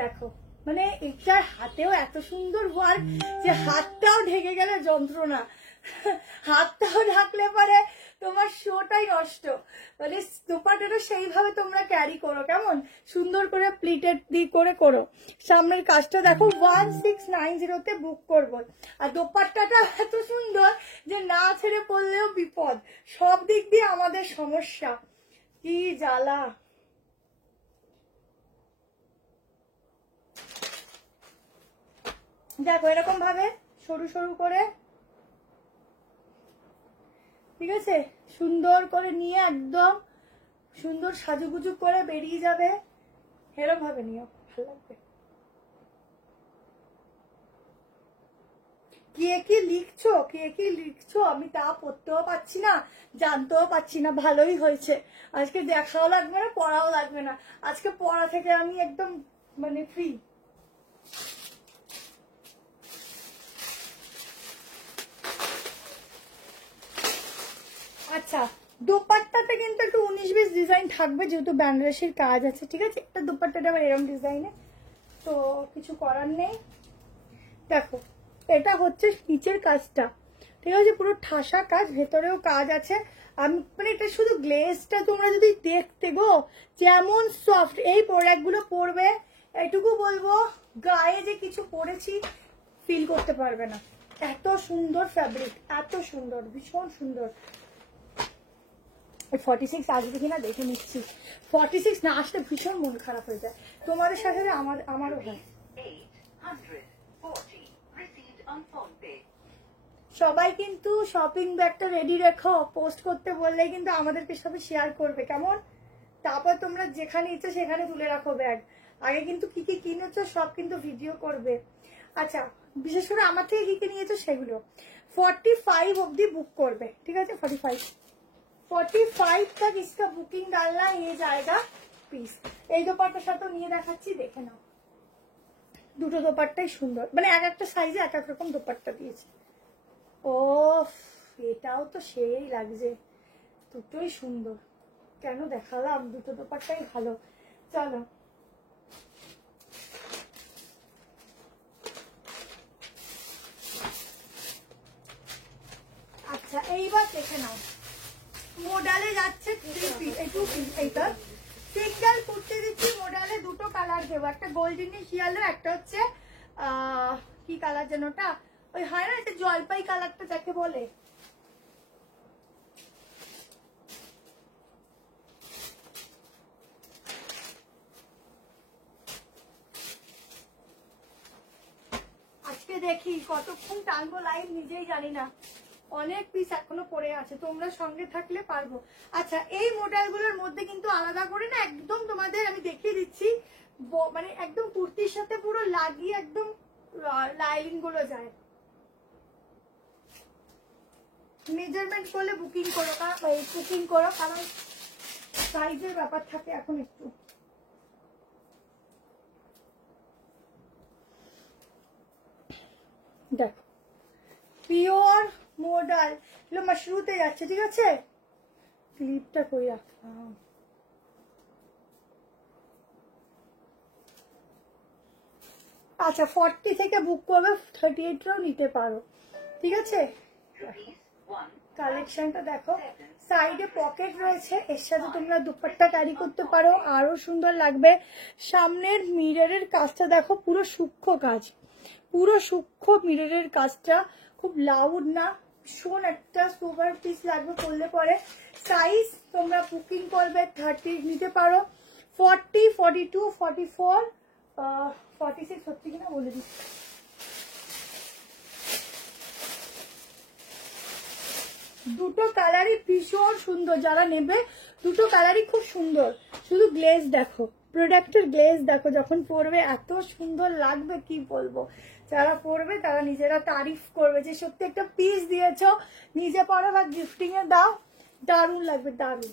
দেখো, মানে এটার হাতেও এত সুন্দর ওয়ার্ক যে হাতটাও ঢেকে গেলে যন্ত্রণা, হাতটাও ঢাকলে পরে তোমার শোটাই নষ্ট। মানে দোপাট্টাটা সেইভাবে তোমরা ক্যারি করো, কেমন সুন্দর করে প্লিটেড দিয়ে করে করো। সামনের কাজটা দেখো, 1690 বুক করবো। আর দোপাট্টাটা এত সুন্দর যে না ছেড়ে পড়লেও বিপদ, সব দিক দিয়ে আমাদের সমস্যা, কি জ্বালা। দেখো এরকম ভাবে সরু সরু করে, ঠিক আছে, সুন্দর করে নিয়ে একদম সুন্দর সাজুগুজু করে বেরিয়ে যাবে, এরকম ভাবে নিও, ভালো লাগবে। কে কি লিখছো, কে কি লিখছো, আমি তা পড়তেও পাচ্ছি না, জানতেও পাচ্ছি না। ভালোই হয়েছে, আজকে দেখাও লাগবে না, পড়াও লাগবে না, আজকে পড়া থেকে আমি একদম মানে ফ্রি। আচ্ছা, দোপাট্টাতে কিন্তু একটু 19-20 ডিজাইন থাকবে, যেহেতু বেনারসির কাজ আছে, ঠিক আছে। একটা দোপাট্টাটা আবার এরকম ডিজাইনে, তো কিছু করার নেই। দেখো এটা হচ্ছে নিচের কাজটা, ঠিক আছে, পুরো ঠাসা কাজ, ভেতরেও কাজ আছে। আমি মানে এটা শুধু গ্লেজটা তোমরা যদি দেখতে গো, যেমন সফট। এই প্রোডাক্ট গুলো পরবে, এটুকু বলবো, গায়ে যে কিছু পরেছি ফিল করতে পারবে না, এত সুন্দর ফ্যাব্রিক, এত সুন্দর, ভীষণ সুন্দর। 46 আসবে কিনা দেখে নিচ্ছি। 46 না আসলে ভীষণ মন খারাপ হয়ে যায়, তোমাদের সাথে আমারও হয়। 840 received on phone pay. সবাই কিন্তু শপিং ব্যাগটা রেডি রেখো, পোস্ট করতে বললেই কিন্তু আমাদেরকে সবাই শেয়ার করবে, কেমন? তারপর তোমরা যেখানে ইচ্ছে সেখানে তুলে রাখো ব্যাগ। আগে কিন্তু কি কি কিনেছো সব কিন্তু ভিডিও করবে। আচ্ছা, বিশেষ করে আমার থেকে কি কি নিয়েছো সেগুলো 45 অব্দি বুক করবে, ঠিক আছে? 45 तक इसका बुकिंग डालना, ये जाएगा পিস। এই দোপাট্টার সাথে নিয়ে দেখাচ্ছি, দেখে নাও। দুটো দোপাট্টাই সুন্দর, মানে এক একটা সাইজে এক এক রকম দোপাট্টা দিয়েছে। ও, এটাও তো সেই লাগছে, দুটোই সুন্দর। কেন দেখালাম, দুটো দোপাট্টাই ভালো। চলো, আচ্ছা এইবার দেখে নাও, মডালে যাচ্ছে 3 পিস, এই 2 পিস, এইটা সিঙ্গেল কুর্তি দিচ্ছি। মডালে দুটো কালার দেবো, একটা গোল্ডেনিশ ইয়েলো, একটা হচ্ছে কি কালার যেন ওটা, ওই হয় না, এটা জলপাই কালারটা যাকে বলে। আজকে দেখি কতক্ষণ টানবো লাইভ, নিজেই জানি না। অনেক পিস এখনো পড়ে আছে, তোমরা সঙ্গে থাকলে পারবো। আচ্ছা, এই মডেলগুলোর মধ্যে কিন্তু আলাদা করে না, একদম তোমাদের আমি দেখিয়ে দিচ্ছি, মানে একদম কুর্তির সাথে পুরো লাগিয়ে একদম লাইনিং গুলো যায়। মেজারমেন্ট করলে বুকিং করো, কারণ সাইজের ব্যাপার থাকে এখন একটু। দেখো, পিওর মডাল, এগুলো মাশরুতে যাচ্ছে, ঠিক আছে? ক্লিপটা কই রাখলাম? আচ্ছা, 40 থেকে বুক করবে, 38টাও নিতে পারো, ঠিক আছে? কালেকশনটা দেখো, সাইডে পকেট রয়েছে, এর সাথে তোমরা দুপাট্টা ক্যারি করতে পারো, আরো সুন্দর লাগবে। সামনের মিররের কাজটা দেখো, পুরো সূক্ষ্ম কাজ, পুরো সূক্ষ্ম মিররের কাজটা, খুব লাউড না, ভীষণ একটা সুপার পিস লাগবে পরলে পরে। সাইজ তোমরা বুকিং করবে 30 নিতে পারো, 40, 42, 44, 46 হচ্ছে কিনা বলে দিচ্ছি। দুটো কালারই ভীষণ সুন্দর, যারা নেবে দুটো কালারই খুব সুন্দর। শুধু গ্লেজ দেখো, প্রোডাক্টের গ্লেজ দেখো, যখন পরবে এত সুন্দর লাগবে কি বলবো। যারা পরবে তারা নিজেরা তারিফ করবে যে সত্যি একটা পিস দিয়েছো, নিজে পরো বা গিফটিং এ দাও, দারুণ লাগবে, দারুণ।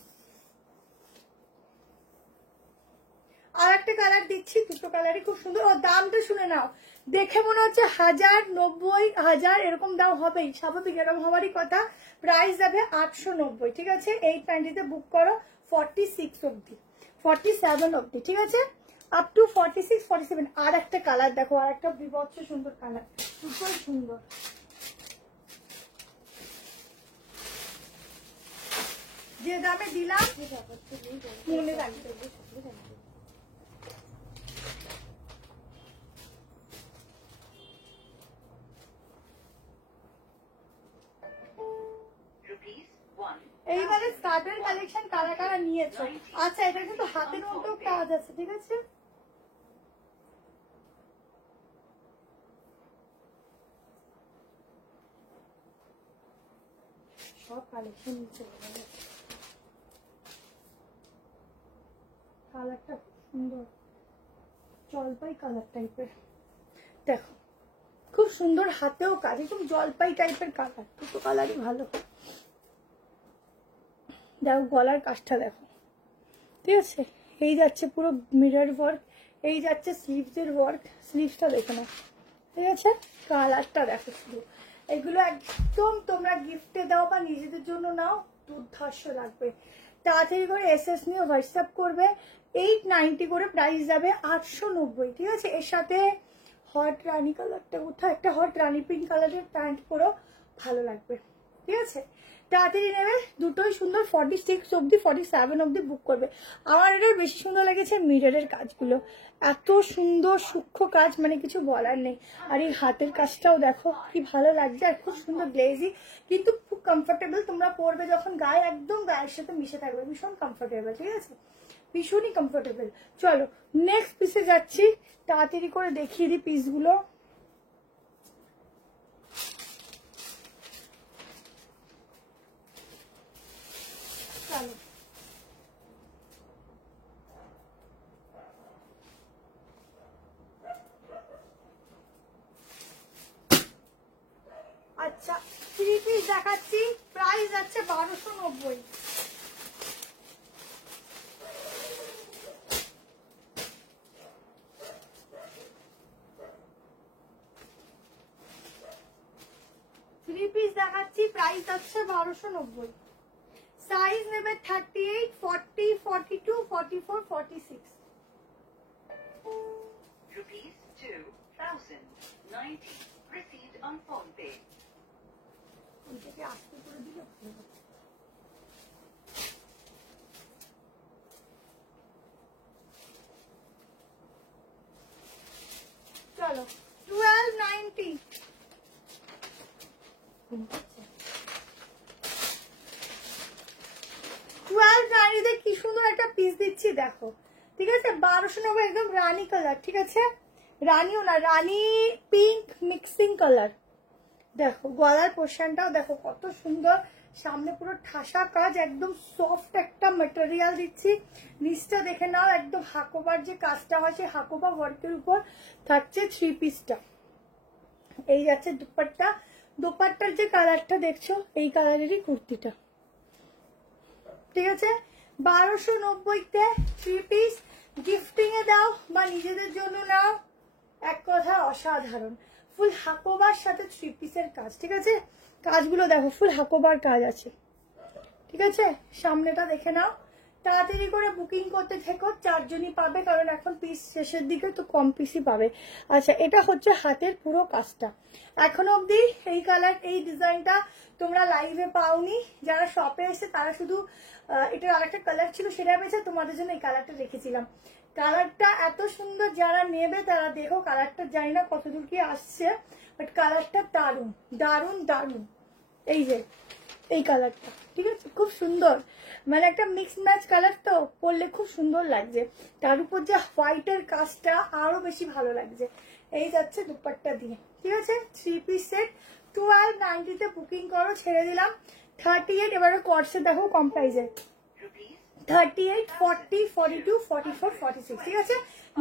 আর একটা কালার দিচ্ছি, দুটো কালারই খুব সুন্দর। ও দামটা শুনে নাও, দেখে মনে হচ্ছে 1000, 90, 1000 এরকম দাম হবেই, স্বাভাবিক এরকম হওয়ারই কথা। প্রাইস যাবে 890, ঠিক আছে? এই প্যান্টিতে বুক করো 46 অব্দি, 47 অব্দি, ঠিক আছে? Up to 46, 47। আর একটা কালার দেখো, আর একটা বিভৎস সুন্দর কালার, দুটোই সুন্দর। যে দামে দিলাম মনে রাখবে। এইবারে স্কার্টের কালেকশন কারা কারা নিয়েছো? আচ্ছা, এটা কিন্তু হাতের মধ্যেও কাজ আছে, ঠিক আছে? সব কালেকশন নিচ্ছে, কালারটা সুন্দর, জলপাই কালার টাইপের, দেখো খুব সুন্দর, হাতেও কাজ, একদম জলপাই টাইপের কালার, দুটো কালারই ভালো। দেখো গলার কাজটা দেখো, ঠিক আছে? এই যাচ্ছে পুরো মিরর ওয়ার্ক, এই যাচ্ছে স্লিভসের ওয়ার্ক, স্লিভসটা দেখো না, ঠিক আছে? কালারটা দেখো শুধু, এগুলো একদম তোমরা গিফটে দাও বা নিজেদের জন্য নাও, দুর্ধর্ষ লাগবে। তাড়াতাড়ি করে এসএস নিয়ে হোয়াটসঅ্যাপ করবে, 890 করে প্রাইস যাবে, 890, ঠিক আছে? এর সাথে হট রানি কালারটা কোথায়, একটা হট রানি পিঙ্ক কালারের প্যান্ট পরো, ভালো লাগবে, ঠিক আছে? তাড়াতাড়ি নেবে, দুটোই সুন্দর। 46 অব্দি 47 অব্দি বুক করবে। আমার এটার বেশি সুন্দর লেগেছে মিররের কাজগুলো, এত সুন্দর সূক্ষ্ম কাজ, মানে কিছু বলার নেই। আর এই হাতের কাজটাও দেখো কি ভালো লাগছে, আর খুব সুন্দর গ্লেজি, কিন্তু খুব কমফোর্টেবল। তোমরা পরবে যখন গায়ে, একদম গায়ের সাথে মিশে থাকবে, ভীষণ কমফোর্টেবল, ঠিক আছে, ভীষণই কমফোর্টেবল। চলো নেক্সট পিসে যাচ্ছি, তাড়াতাড়ি করে দেখিয়ে দিই পিসগুলো। চলো আচ্ছা, 3 পিস দেখাচ্ছি, প্রাইস যাচ্ছে 1290। দেখাচ্ছি, প্রাইস যাচ্ছে 1290। সাইজ নেবে 38, 40, 42, 44, 46। Rupees 2090 received on phone pay. ওইটাকে আস্তে করে দিলে ভালো হবে। চলো 1290। 1290 কি সুন্দর একটা পিস দিচ্ছি দেখো, ঠিক আছে। 1290 একদম রানী কালার, ঠিক আছে, রানীও না, রানী পিঙ্ক মিক্সিং কালার। দেখো গলার পোর্শনটাও দেখো কত সুন্দর, সামনে পুরো ঠাসা কাজ, একদম সফট একটা ম্যাটেরিয়াল দিচ্ছি। নিচটা দেখে নাও, একদম হাকোবার যে কাজটা হয় সেই হাকোবা ওয়ার্কের উপর থাকছে 3 পিসটা। এই যাচ্ছে দুপাট্টা, দোপাট্টার যে কালারটা দেখছো এই কালারেরই কুর্তিটা, ঠিক আছে। 1290-তে 3 পিস গিফটিং এ দাও বা নিজেদের জন্য নাও, এক কথা অসাধারণ। ফুল হাকোবার সাথে 3 পিসের কাজ, ঠিক আছে। কাজগুলো দেখো ফুল হাকোবার কাজ আছে, ঠিক আছে। সামনেটা দেখে নাও, তাড়াতাড়ি করে বুকিং করতে থেকো, 4 জনই পাবে, কারণ এখন পিস শেষের দিকে তো কম পিসই পাবে। আচ্ছা, এটা হচ্ছে হাতের পুরো কাজটা। এখন অবধি এই কালার, এই ডিজাইনটা তোমরা লাইভে পাওনি, যারা শপে এসে তারা শুধু এটার আরেকটা কালার ছিল সেটা পেয়েছে, তোমাদের জন্য এই কালারটা রেখেছিলাম। কালারটা এত সুন্দর, যারা নেবে তারা দেখো, কালারটা জানি না কতদূর কি আসছে, বাট কালারটা দারুণ দারুণ দারুণ। এই যে এই কালারটা, ঠিক আছে, খুব সুন্দর, মানে একটা মিক্স ম্যাচ কালার, তো পরলে খুব সুন্দর লাগছে। তার উপর যে হোয়াইটের কাজটা আরো বেশি ভালো লাগছে। এই যাচ্ছে দুপাট্টা দিয়ে, ঠিক আছে। 3 পিস সেট 1290-তে বুকিং করো, ছেড়ে দিলাম 38। এবারে কর্সে দেখো কম প্রাইসে, 38, 40, 42, 44, 46, ঠিক আছে।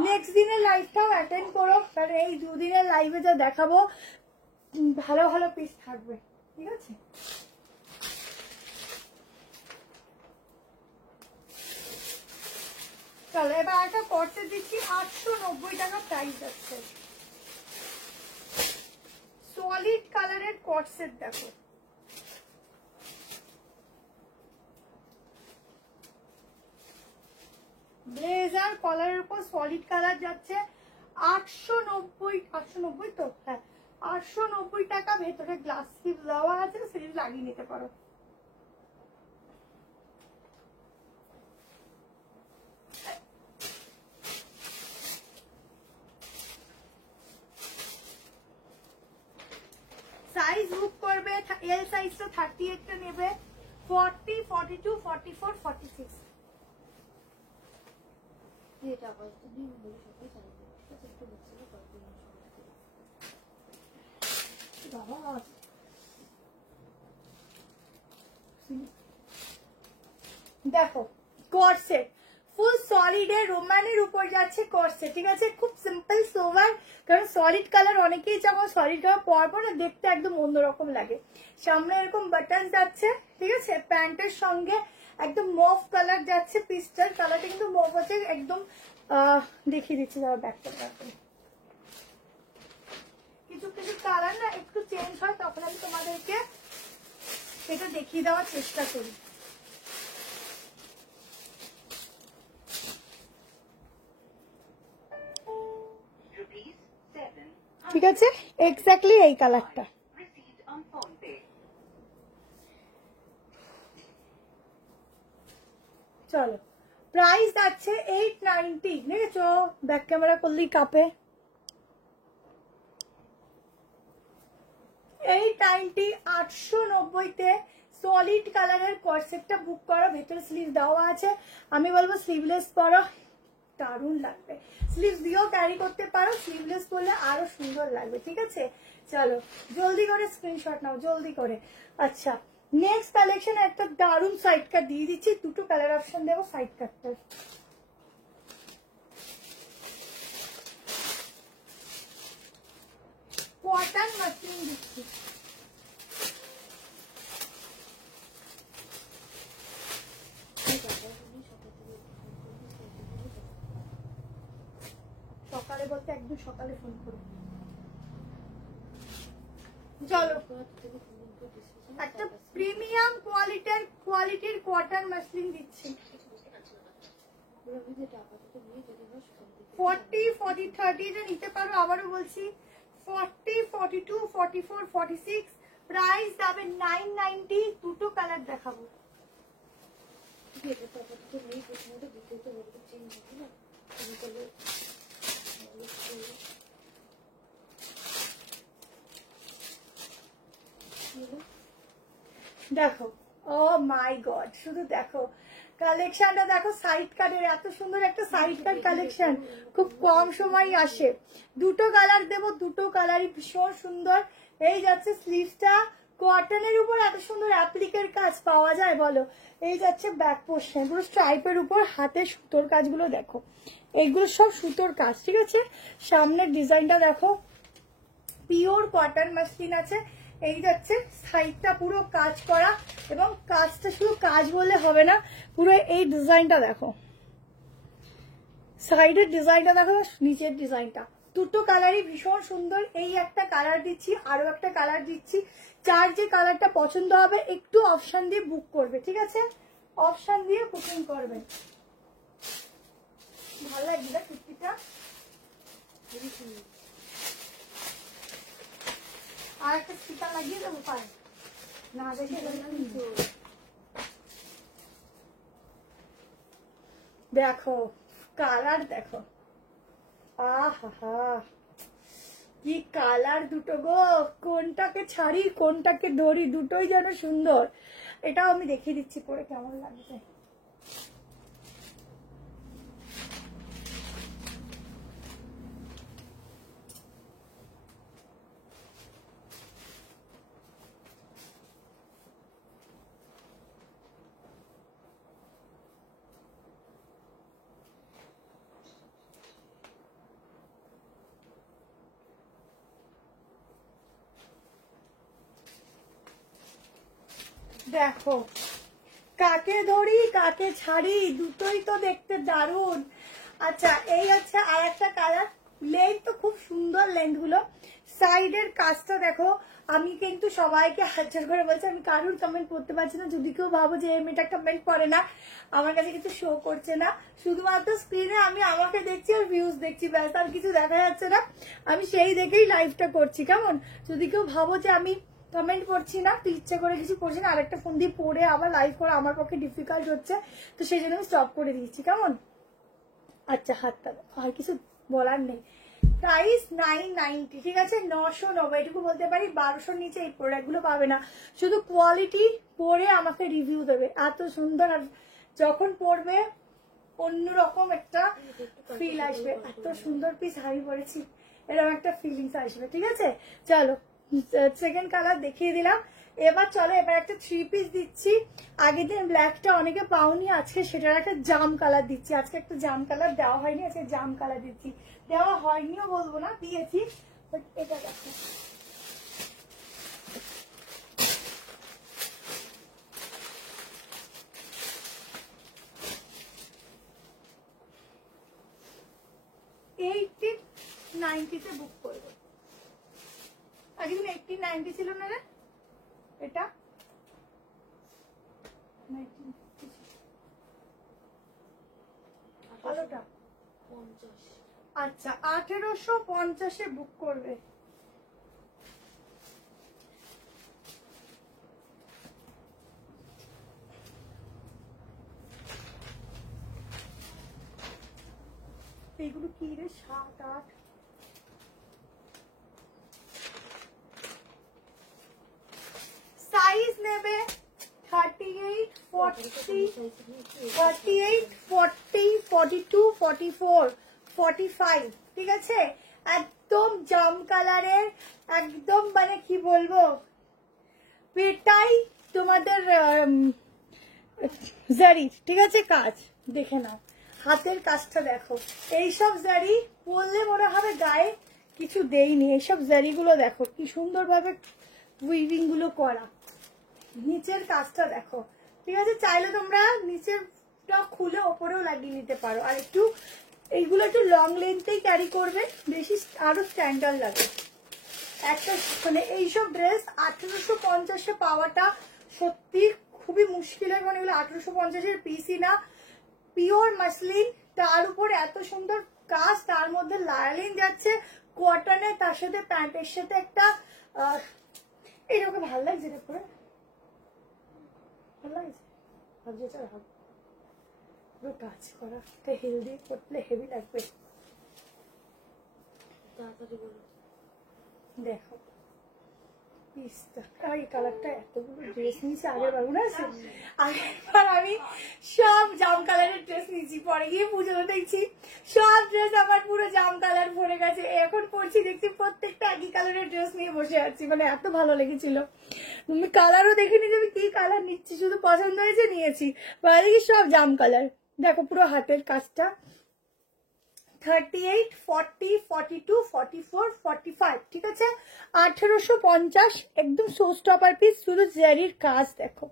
নেক্সট দিনের লাইভটাও অ্যাটেন্ড করো, কারণ এই 2 দিনের লাইভে যা দেখাবো ভালো ভালো পিস থাকবে, ঠিক আছে। চলো এবার একটা কর্সেট দিচ্ছি, 890 টাকা প্রাইস আছে। সলিড কালারের কর্সেট দেখো, ব্লেজার কলারের উপর সলিড কালার যাচ্ছে 890 তো, হ্যাঁ 890 টাকা। ভেতরে গ্লাস স্লিভ দেওয়া আছে, স্লিভ লাগিয়ে নিতে পারো। সাইজ বুক করবে, এল সাইজটা 38টা নেবে, 40, 42, 44, 46। এটা আবার তুমি বলে সত্যি চাইবে, ঠিক আছে, একটু বলছিলে কতদিন বাবা দেখো কর্সেট ফুল সলিড এর রোমানের উপর যাচ্ছে কর্সেট, ঠিক আছে, খুব সিম্পল সোভার, কারণ সলিড কালার অনেকেই যেমন সলিড কালার পরবো না, দেখতে একদম অন্যরকম লাগে। সামনে এরকম বাটন যাচ্ছে, ঠিক আছে, প্যান্টের সঙ্গে একদম মভ কালার যাচ্ছে, পিস্টার কালারটা কিন্তু মভ আছে একদম। দেখিয়ে দিচ্ছি যারা ব্যাকটা ব্যাপারে, কিছু কিছু কালার না একটু চেঞ্জ হয়, তখন আমি তোমাদেরকে সেটা দেখিয়ে দেওয়ার চেষ্টা করি। ঠিক আছে, এক্স্যাক্টলি এই কালারটা। চলো প্রাইস আছে 890, দেখেছো ব্যাক ক্যামেরা করলেই কাপে। 890, 890-তে সলিড কালারের কর্সেটটা বুক করো, ভেতরে স্লিভ দেওয়া আছে। আমি বলবো স্লিভলেস পরো, দারুণ লাগবে। স্লিভ দিয়েও ক্যারি করতে পারো, স্লিভলেস করলে আরো সুন্দর লাগবে, ঠিক আছে। চলো জলদি করে স্ক্রিনশট নাও, জলদি করে। আচ্ছা নেক্সট কালেকশন একটা দারুণ সাইড কাট দিয়ে দিচ্ছি, দুটো কালার অপশন দেবো সাইড কাটটার। কটন মাসলিন দিচ্ছি, সকালে বলতে একদম সকালে ফোন করো। চলো একটা প্রিমিয়াম কোয়ালিটির কটন মাসলিন দিচ্ছি। 40, 40, 30 নিতে পারো, আবারও বলছি 40, 42, 44, 46, প্রাইস যাবে 990। দুটো কালার দেখাবো। দেখো ও মাই গড, শুধু দেখো কালেকশনটা দেখো, সাইড কাটের এত সুন্দর একটা সাইড কাট কালেকশন খুব কম সময় আসে। দুটো কালার দেবো, দুটো কালারই ভীষণ সুন্দর। এই যাচ্ছে স্লিভসটা, কটনের উপর এত সুন্দর অ্যাপ্লিকের কাজ পাওয়া যায় বলো। এই যাচ্ছে ব্যাক পোর্শন, পুরো স্ট্রাইপের উপর হাতে সুতোর কাজগুলো দেখো, এইগুলো সব সুতোর কাজ, ঠিক আছে। সামনের ডিজাইনটা দেখো, পিওর কটন মাসলিন আছে। এই যাচ্ছে সাইডটা পুরো কাজ করা, এবং কাজটা শুধু কাজ বললে হবে না, পুরো এই ডিজাইনটা দেখো, সাইডের ডিজাইনটা দেখো, নিচের ডিজাইনটা, দুটো কালারই ভীষণ সুন্দর। এই একটা কালার দিচ্ছি, আরো একটা কালার দিচ্ছি। যার যে কালারটা পছন্দ হবে একটু অপশন দিয়ে বুক করবে, ঠিক আছে, অপশন দিয়ে বুকিং করবে। ভালো লাগবে না কুর্তিটা, আর একটা স্টিকার লাগিয়ে দেবো পায়ে, না দেখে দেখো কালার দেখো, আহা কি কালার দুটো গো, কোনটাকে ছাড়ি কোনটাকে ধরি, দুটোই যেন সুন্দর। এটাও আমি দেখিয়ে দিচ্ছি পরে কেমন লাগছে। দেখো কাকে ধরি কাকে ছাড়ি, দুটোই তো দেখতে দারুণ। আচ্ছা এই আছে আর একটা কালার, লেন্থ তো খুব সুন্দর, লেন্থ গুলো, সাইডের কাজটা দেখো। আমি কিন্তু সবাইকে হাজার করে বলছি, আমি কারুর কমেন্ট করতে পারছি না। যদি কেউ ভাবো যে এই মেয়েটা কমেন্ট করে না, আমার কাছে কিছু শো করছে না, শুধুমাত্র স্ক্রিনে আমি আমাকে দেখছি আর ভিউজ দেখছি, ব্যাস, আর কিছু দেখা যাচ্ছে না। আমি সেই দেখেই লাইভটা করছি, কেমন। যদি কেউ ভাবো যে আমি কমেন্ট করছি না, তো ইচ্ছে করে কিছু করছি না, আরেকটা ফোন দিয়ে পড়ে আবার লাইভ করা আমার পক্ষে ডিফিকাল্ট হচ্ছে, তো সেই জন্য আমি স্টপ করে দিচ্ছি, কেমন। আচ্ছা হাতটা আর কিছু বলার নেই। প্রাইস 990, ঠিক আছে, 990, এটুকু বলতে পারি। 1200-র নিচে এই প্রোডাক্ট গুলো পাবে না। শুধু কোয়ালিটি পরে আমাকে রিভিউ দেবে, এত সুন্দর। আর যখন পরবে অন্যরকম একটা ফিল আসবে, এত সুন্দর পিস হাই পরেছি, এরকম একটা ফিলিংস আসবে, ঠিক আছে। চলো সেকেন্ড কালার দেখিয়ে দিলাম। এবার চলো এবার একটা 3 পিস দিচ্ছি। আগের দিন ব্ল্যাকটা অনেকে পাওনি, আজকে সেটার একটা জাম কালার দিচ্ছি। আজকে একটা জাম কালার দেওয়া হয়নি, আজকে জাম কালার দিচ্ছি। দেওয়া হয়নিও বলবো না, দিয়েছি, বাট এটা দেখো, এইটি 90-তে বুক করবে। আগে দিন 80-90 ছিল না রে, এটা ভালোটা। আচ্ছা 1850-এ বুক করবে। এইগুলো কি রে, 7, 8, সাইজ নেবে 38, 40, 38, 40, 42, 44, 45, ঠিক আছে? একদম জাম কালারের, একদম মানে কি বলবো, পেটাই তোমাদের জারি, ঠিক আছে? কাজ দেখে নাও, হাতের কাজটা দেখো। এইসব জারি পরলে মনে হবে গায়ে কিছু দেইনি। এইসব জারিগুলো দেখো কি সুন্দরভাবে উইভিং গুলো করা, নিচের কাজটা দেখো, ঠিক আছে? চাইলে তোমরা নিচেরটা খুলে ওপরেও লাগিয়ে নিতে পারো। আর একটু এইগুলো একটু লং লেন্থেই ক্যারি করবে, বেশি আরো স্ট্যান্ডার্ড লাগে একটা। মানে এইসব ড্রেস 1850-এ পাওয়াটা সত্যি খুবই মুশকিল হয়, কারণ এগুলো 1850-এর পিসই না, পিওর মাসলিন, তার উপর এত সুন্দর কাজ, তার মধ্যে লাইলিন যাচ্ছে কটনে, তার সাথে প্যান্টের সাথে একটা এইরকম ভালো লাগছে রে পরে, ভালো লাগছে, ভাবছি চল পুরো কাজ করা হেলদি করলে হেভি লাগবে। তাড়াতাড়ি বলো। দেখো পিসটা, এই কালারটা, এতগুলো ড্রেস নিয়েছি আগের বার, মনে আছে? আগেরবার আমি সব জাম কালারের ড্রেস নিয়েছি, পরে গিয়ে পুজোতে দেখছি সব ড্রেস আমার পুরো জাম কালার ভরে গেছে। এখন পরছি দেখছি প্রত্যেকটা একই কালারের ড্রেস নিয়ে বসে আছি, মানে এত ভালো লেগেছিল। তুমি কালারও দেখিনি যে আমি কি কালার নিচ্ছি, শুধু পছন্দ হয়েছে নিয়েছি, পরে দেখি সব জাম কালার। দেখো পুরো হাতের কাজটা, 38, 40, 42, 44, 45, ঠিক আছে? 1850, একদম শো স্টপার পিস, শুধু জারির কাজ দেখো,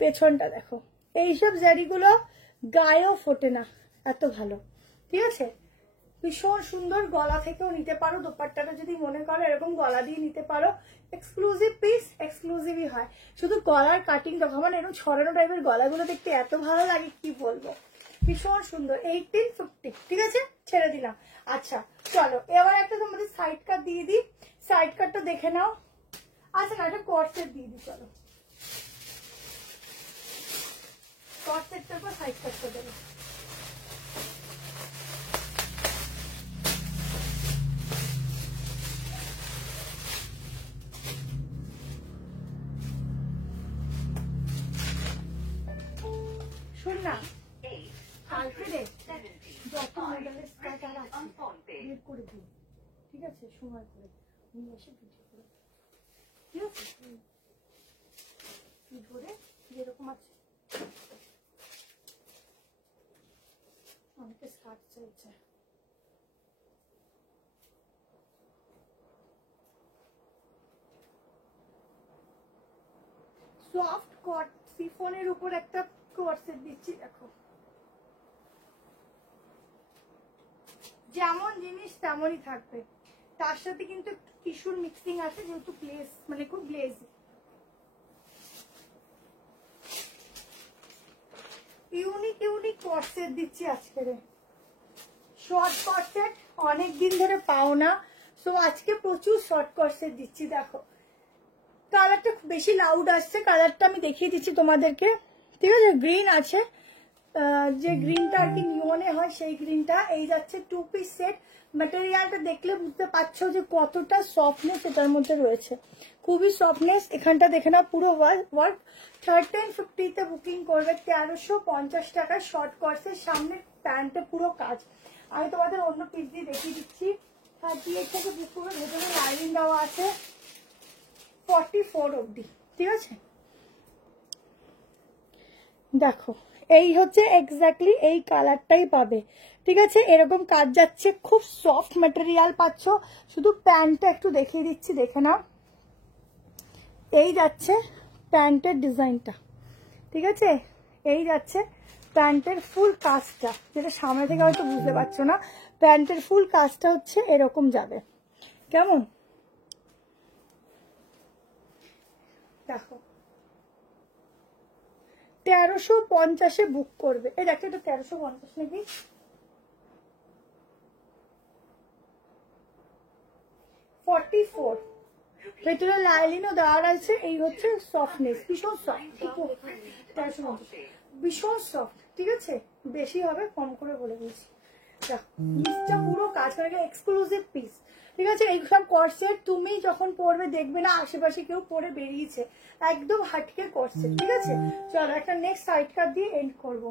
পেছনটা দেখো। এইসব জারিগুলো গায়েও ফোটে না, এত ভালো, ঠিক আছে? ভীষণ সুন্দর, গলা থেকেও নিতে পারো, দোপাট্টাটা যদি মনে করো এরকম গলা দিয়ে নিতে পারো। এক্সক্লুসিভ পিস, এক্সক্লুসিভই হয়। শুধু গলার কাটিং দেখো, মানে এরকম ছড়ানো টাইপের গলাগুলো দেখতে এত ভালো লাগে, কি বলবো, ভীষণ সুন্দর। 1850, ঠিক আছে? ছেড়ে দিলাম। আচ্ছা চলো এবার একটা তোমাদের সাইড কাট দিয়ে দিই, সাইড কাটটা দেখে নাও। আচ্ছা না, একটা কট সেট দিয়ে দিই, চলো কট সেটটার পর সাইড কাটটা দেবো। শোন না, 8, আলফ্রেডে 70, যত 5, মডেলের স্টার্ট আর received আছে on phone pay. বের করে দিই, ঠিক আছে? সময় করে নিয়ে এসে ভিডিও করে, ঠিক আছে? তুই ধরে যেরকম আছে, অনেকে স্কার্ট চাইছে। সফট কট সিফনের উপর একটা কট সেট দিচ্ছি, দেখো যেমন জিনিস তেমনই থাকবে, তার সাথে কিন্তু টিস্যুর মিক্সিং আছে, যেহেতু গ্লেজ, মানে খুব গ্লেজি। ইউনিক ইউনিক কট সেট দিচ্ছি আজকে, শর্ট কট সেট অনেকদিন ধরে পাও না, সো আজকে প্রচুর শর্ট কট সেট দিচ্ছি। দেখো কালারটা বেশি লাউড আসছে, কালারটা আমি দেখিয়ে দিচ্ছি তোমাদেরকে, ঠিক আছে? গ্রিন আছে, যে গ্রিনটা আর কি নিয়নে হয় সেই গ্রিনটা। এই যাচ্ছে 2 পিস সেট। ম্যাটেরিয়ালটা দেখলে বুঝতে পারছো যে কতটা সফটনেস এটার মধ্যে রয়েছে, খুবই সফটনেস। এখানটা দেখে নাও, পুরো ওয়ার্ক। 1350-তে বুকিং করবে, 1350 টাকায় শর্ট কোর্সের সামনে প্যান্টে পুরো কাজ। আমি তোমাদের অন্য পিস দিয়ে দেখিয়ে দিচ্ছি। 38 থেকে বুক করবে, ভেতরে লাইনিং দেওয়া আছে 44 অবধি, ঠিক আছে? দেখো এই হচ্ছে এক্স্যাক্টলি এই কালারটাই পাবে, ঠিক আছে? এরকম কাজ যাচ্ছে, খুব সফট ম্যাটেরিয়াল পাচ্ছ। শুধু প্যান্টটা একটু দেখিয়ে দিচ্ছি, দেখে নাও। এই যাচ্ছে প্যান্টের ডিজাইনটা, ঠিক আছে? এই যাচ্ছে প্যান্টের ফুল কাজটা, যেটা সামনে থেকে হয়তো বুঝতে পারছো না। প্যান্টের ফুল কাজটা হচ্ছে এরকম যাবে, কেমন? দেখো 1350-এ বুক করবে। এই দেখো এটা 1350 নাকি, 44। ভেতরে লাইলিনও দেওয়া আছে। এই হচ্ছে সফটনেস, ভীষণ সফট, 1350, ভীষণ সফট, ঠিক আছে? বেশি হবে, কম করে বলে দিয়েছি। কাজটা, পিসটা পুরো কাজ করে, এক্সক্লুসিভ পিস। ঠিক আছে, এইসব কর্সেট তুমি যখন পরবে দেখবে না আশেপাশে কেউ পরে বেরিয়েছে, একদম হাটকে কর্সেট। ঠিক আছে, চলো একটা নেক্সট সাইড কাট দিয়ে এন্ড করবো।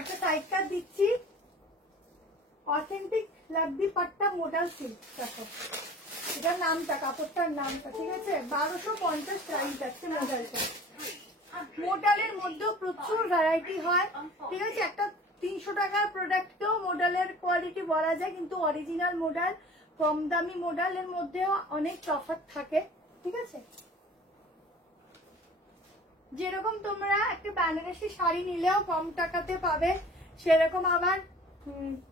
একটা সাইড কাট দিচ্ছি, অথেন্টিক লাড্ডি পাট্টা মডেল সিল্ক। দেখো এটার নামটা, কাপড়টার নামটা, ঠিক আছে, 1250 প্রাইস যাচ্ছে মডেলটা। মডেলের মধ্যেও প্রচুর ভ্যারাইটি হয়। ঠিক আছে, একটা 300 টাকার প্রোডাক্টকেও মডেলের কোয়ালিটি বলা যায়, কিন্তু অরিজিনাল মডেল, কম দামি মডেলের মধ্যেও অনেক তফাৎ থাকে। ঠিক আছে, যেরকম তোমরা একটা বেনারসি শাড়ি নিলেও কম টাকাতে পাবে, সেরকম আবার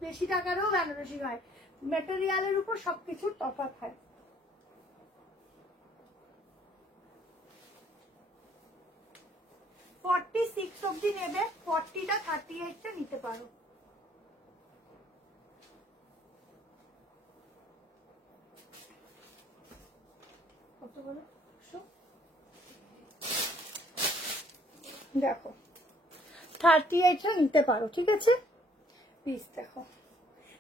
বেশি টাকারও বেনারসি হয়। মেটেরিয়ালের উপর সবকিছুর তফাৎ হয়। ফর্টি 46 অব্দি নেবে, 40টা 38টা নিতে পারো। কত বলো? দেখো 38টা নিতে পারো। ঠিক আছে, পিস দেখো,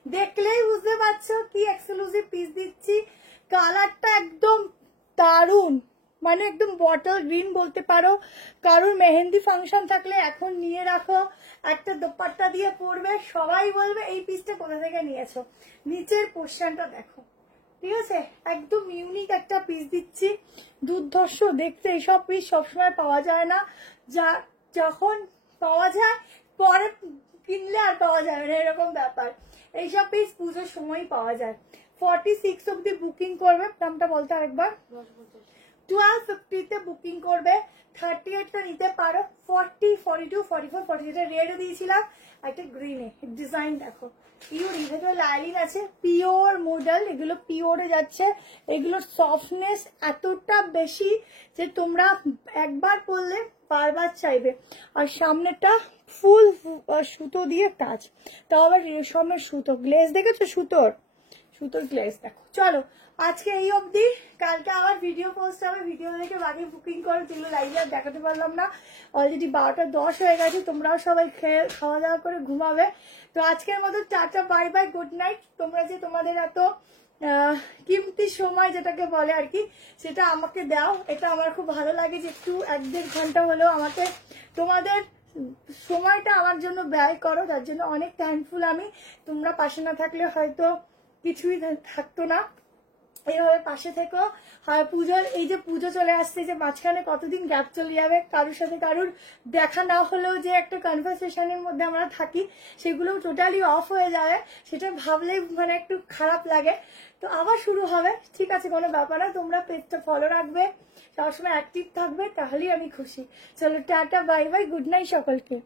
দেখলেই বুঝতে পারছো কি এক্সক্লুসিভ পিস দিচ্ছি। কালারটা একদম দারুণ, মানে একদম বটল গ্রিন বলতে পারো। কারোর মেহেন্দি ফাংশন থাকলে এখন নিয়ে রাখো, একটা দোপাট্টা দিয়ে পরবে, সবাই বলবে এই পিসটা কোথা থেকে নিয়েছো। নিচের পোর্শনটা দেখো। ঠিক আছে, একদম ইউনিক একটা পিস দিচ্ছি, দুর্ধর্ষ দেখতে। এইসব পিস সবসময় পাওয়া যায় না, যা যখন পাওয়া যায় পরে কিনলে আর পাওয়া যাবে না, এরকম ব্যাপার। এইসব পিস পুজোর সময় পাওয়া যায়। 46 অব্দি বুকিং করবে, দামটা বলতে আরেকবার। 1250 তে বুকিং করবে, 38টা নিতে পারো। 40, 42, 44, 40 রেডও দিয়েছিলাম, একটা গ্রিনে। ডিজাইন দেখো, পিওর ভেতরে লাইলিন আছে, পিওর মডেল, এগুলো পিওরে যাচ্ছে। এগুলোর সফটনেস এতটা বেশি যে তোমরা একবার পরলে বারবার চাইবে। আর সামনেটা ফুল সুতো দিয়ে কাজ, তাও আবার রেশমের সুতো। গ্লেজ দেখেছো, সুতোর গ্লেজ দেখো। চলো আজকে এই অবধি, কালকে আবার ভিডিও পোস্ট হবে, ভিডিও দেখে বাকি বুকিং করো, যেগুলো লাইভে আর দেখাতে পারলাম না। অলরেডি 12টা 10 হয়ে গেছে, তোমরাও সবাই খাওয়া দাওয়া করে ঘুমাবে। তো আজকের মতো tata, bye bye, good night. তোমরা যে তোমাদের এত কিমতি সময় যেটাকে বলে আর কি, সেটা আমাকে দাও, এটা আমার খুব ভালো লাগে যে একটু 1-1.5 ঘন্টা হলেও আমাকে তোমাদের সময়টা আমার জন্য ব্যয় করো, তার জন্য অনেক থ্যাঙ্কফুল আমি। তোমরা পাশে না থাকলে হয়তো কিছুই থাকতো না। এইভাবে পাশে থেকো। আর পুজোর, এই যে পুজো চলে আসছে, যে মাঝখানে কতদিন গ্যাপ চলে যাবে, কারোর সাথে কারোর দেখা না হলেও যে একটা কনভারসেশনের মধ্যে আমরা থাকি, সেগুলো টোটালি অফ হয়ে যাবে, সেটা ভাবলেই মানে একটু খারাপ লাগে। তো আবার শুরু হবে, ঠিক আছে, কোনো ব্যাপার না। তোমরা পেজটা ফলো রাখবে, সবসময় অ্যাক্টিভ থাকবে, তাহলেই আমি খুশি। চলো tata, bye bye, good night সকলকে।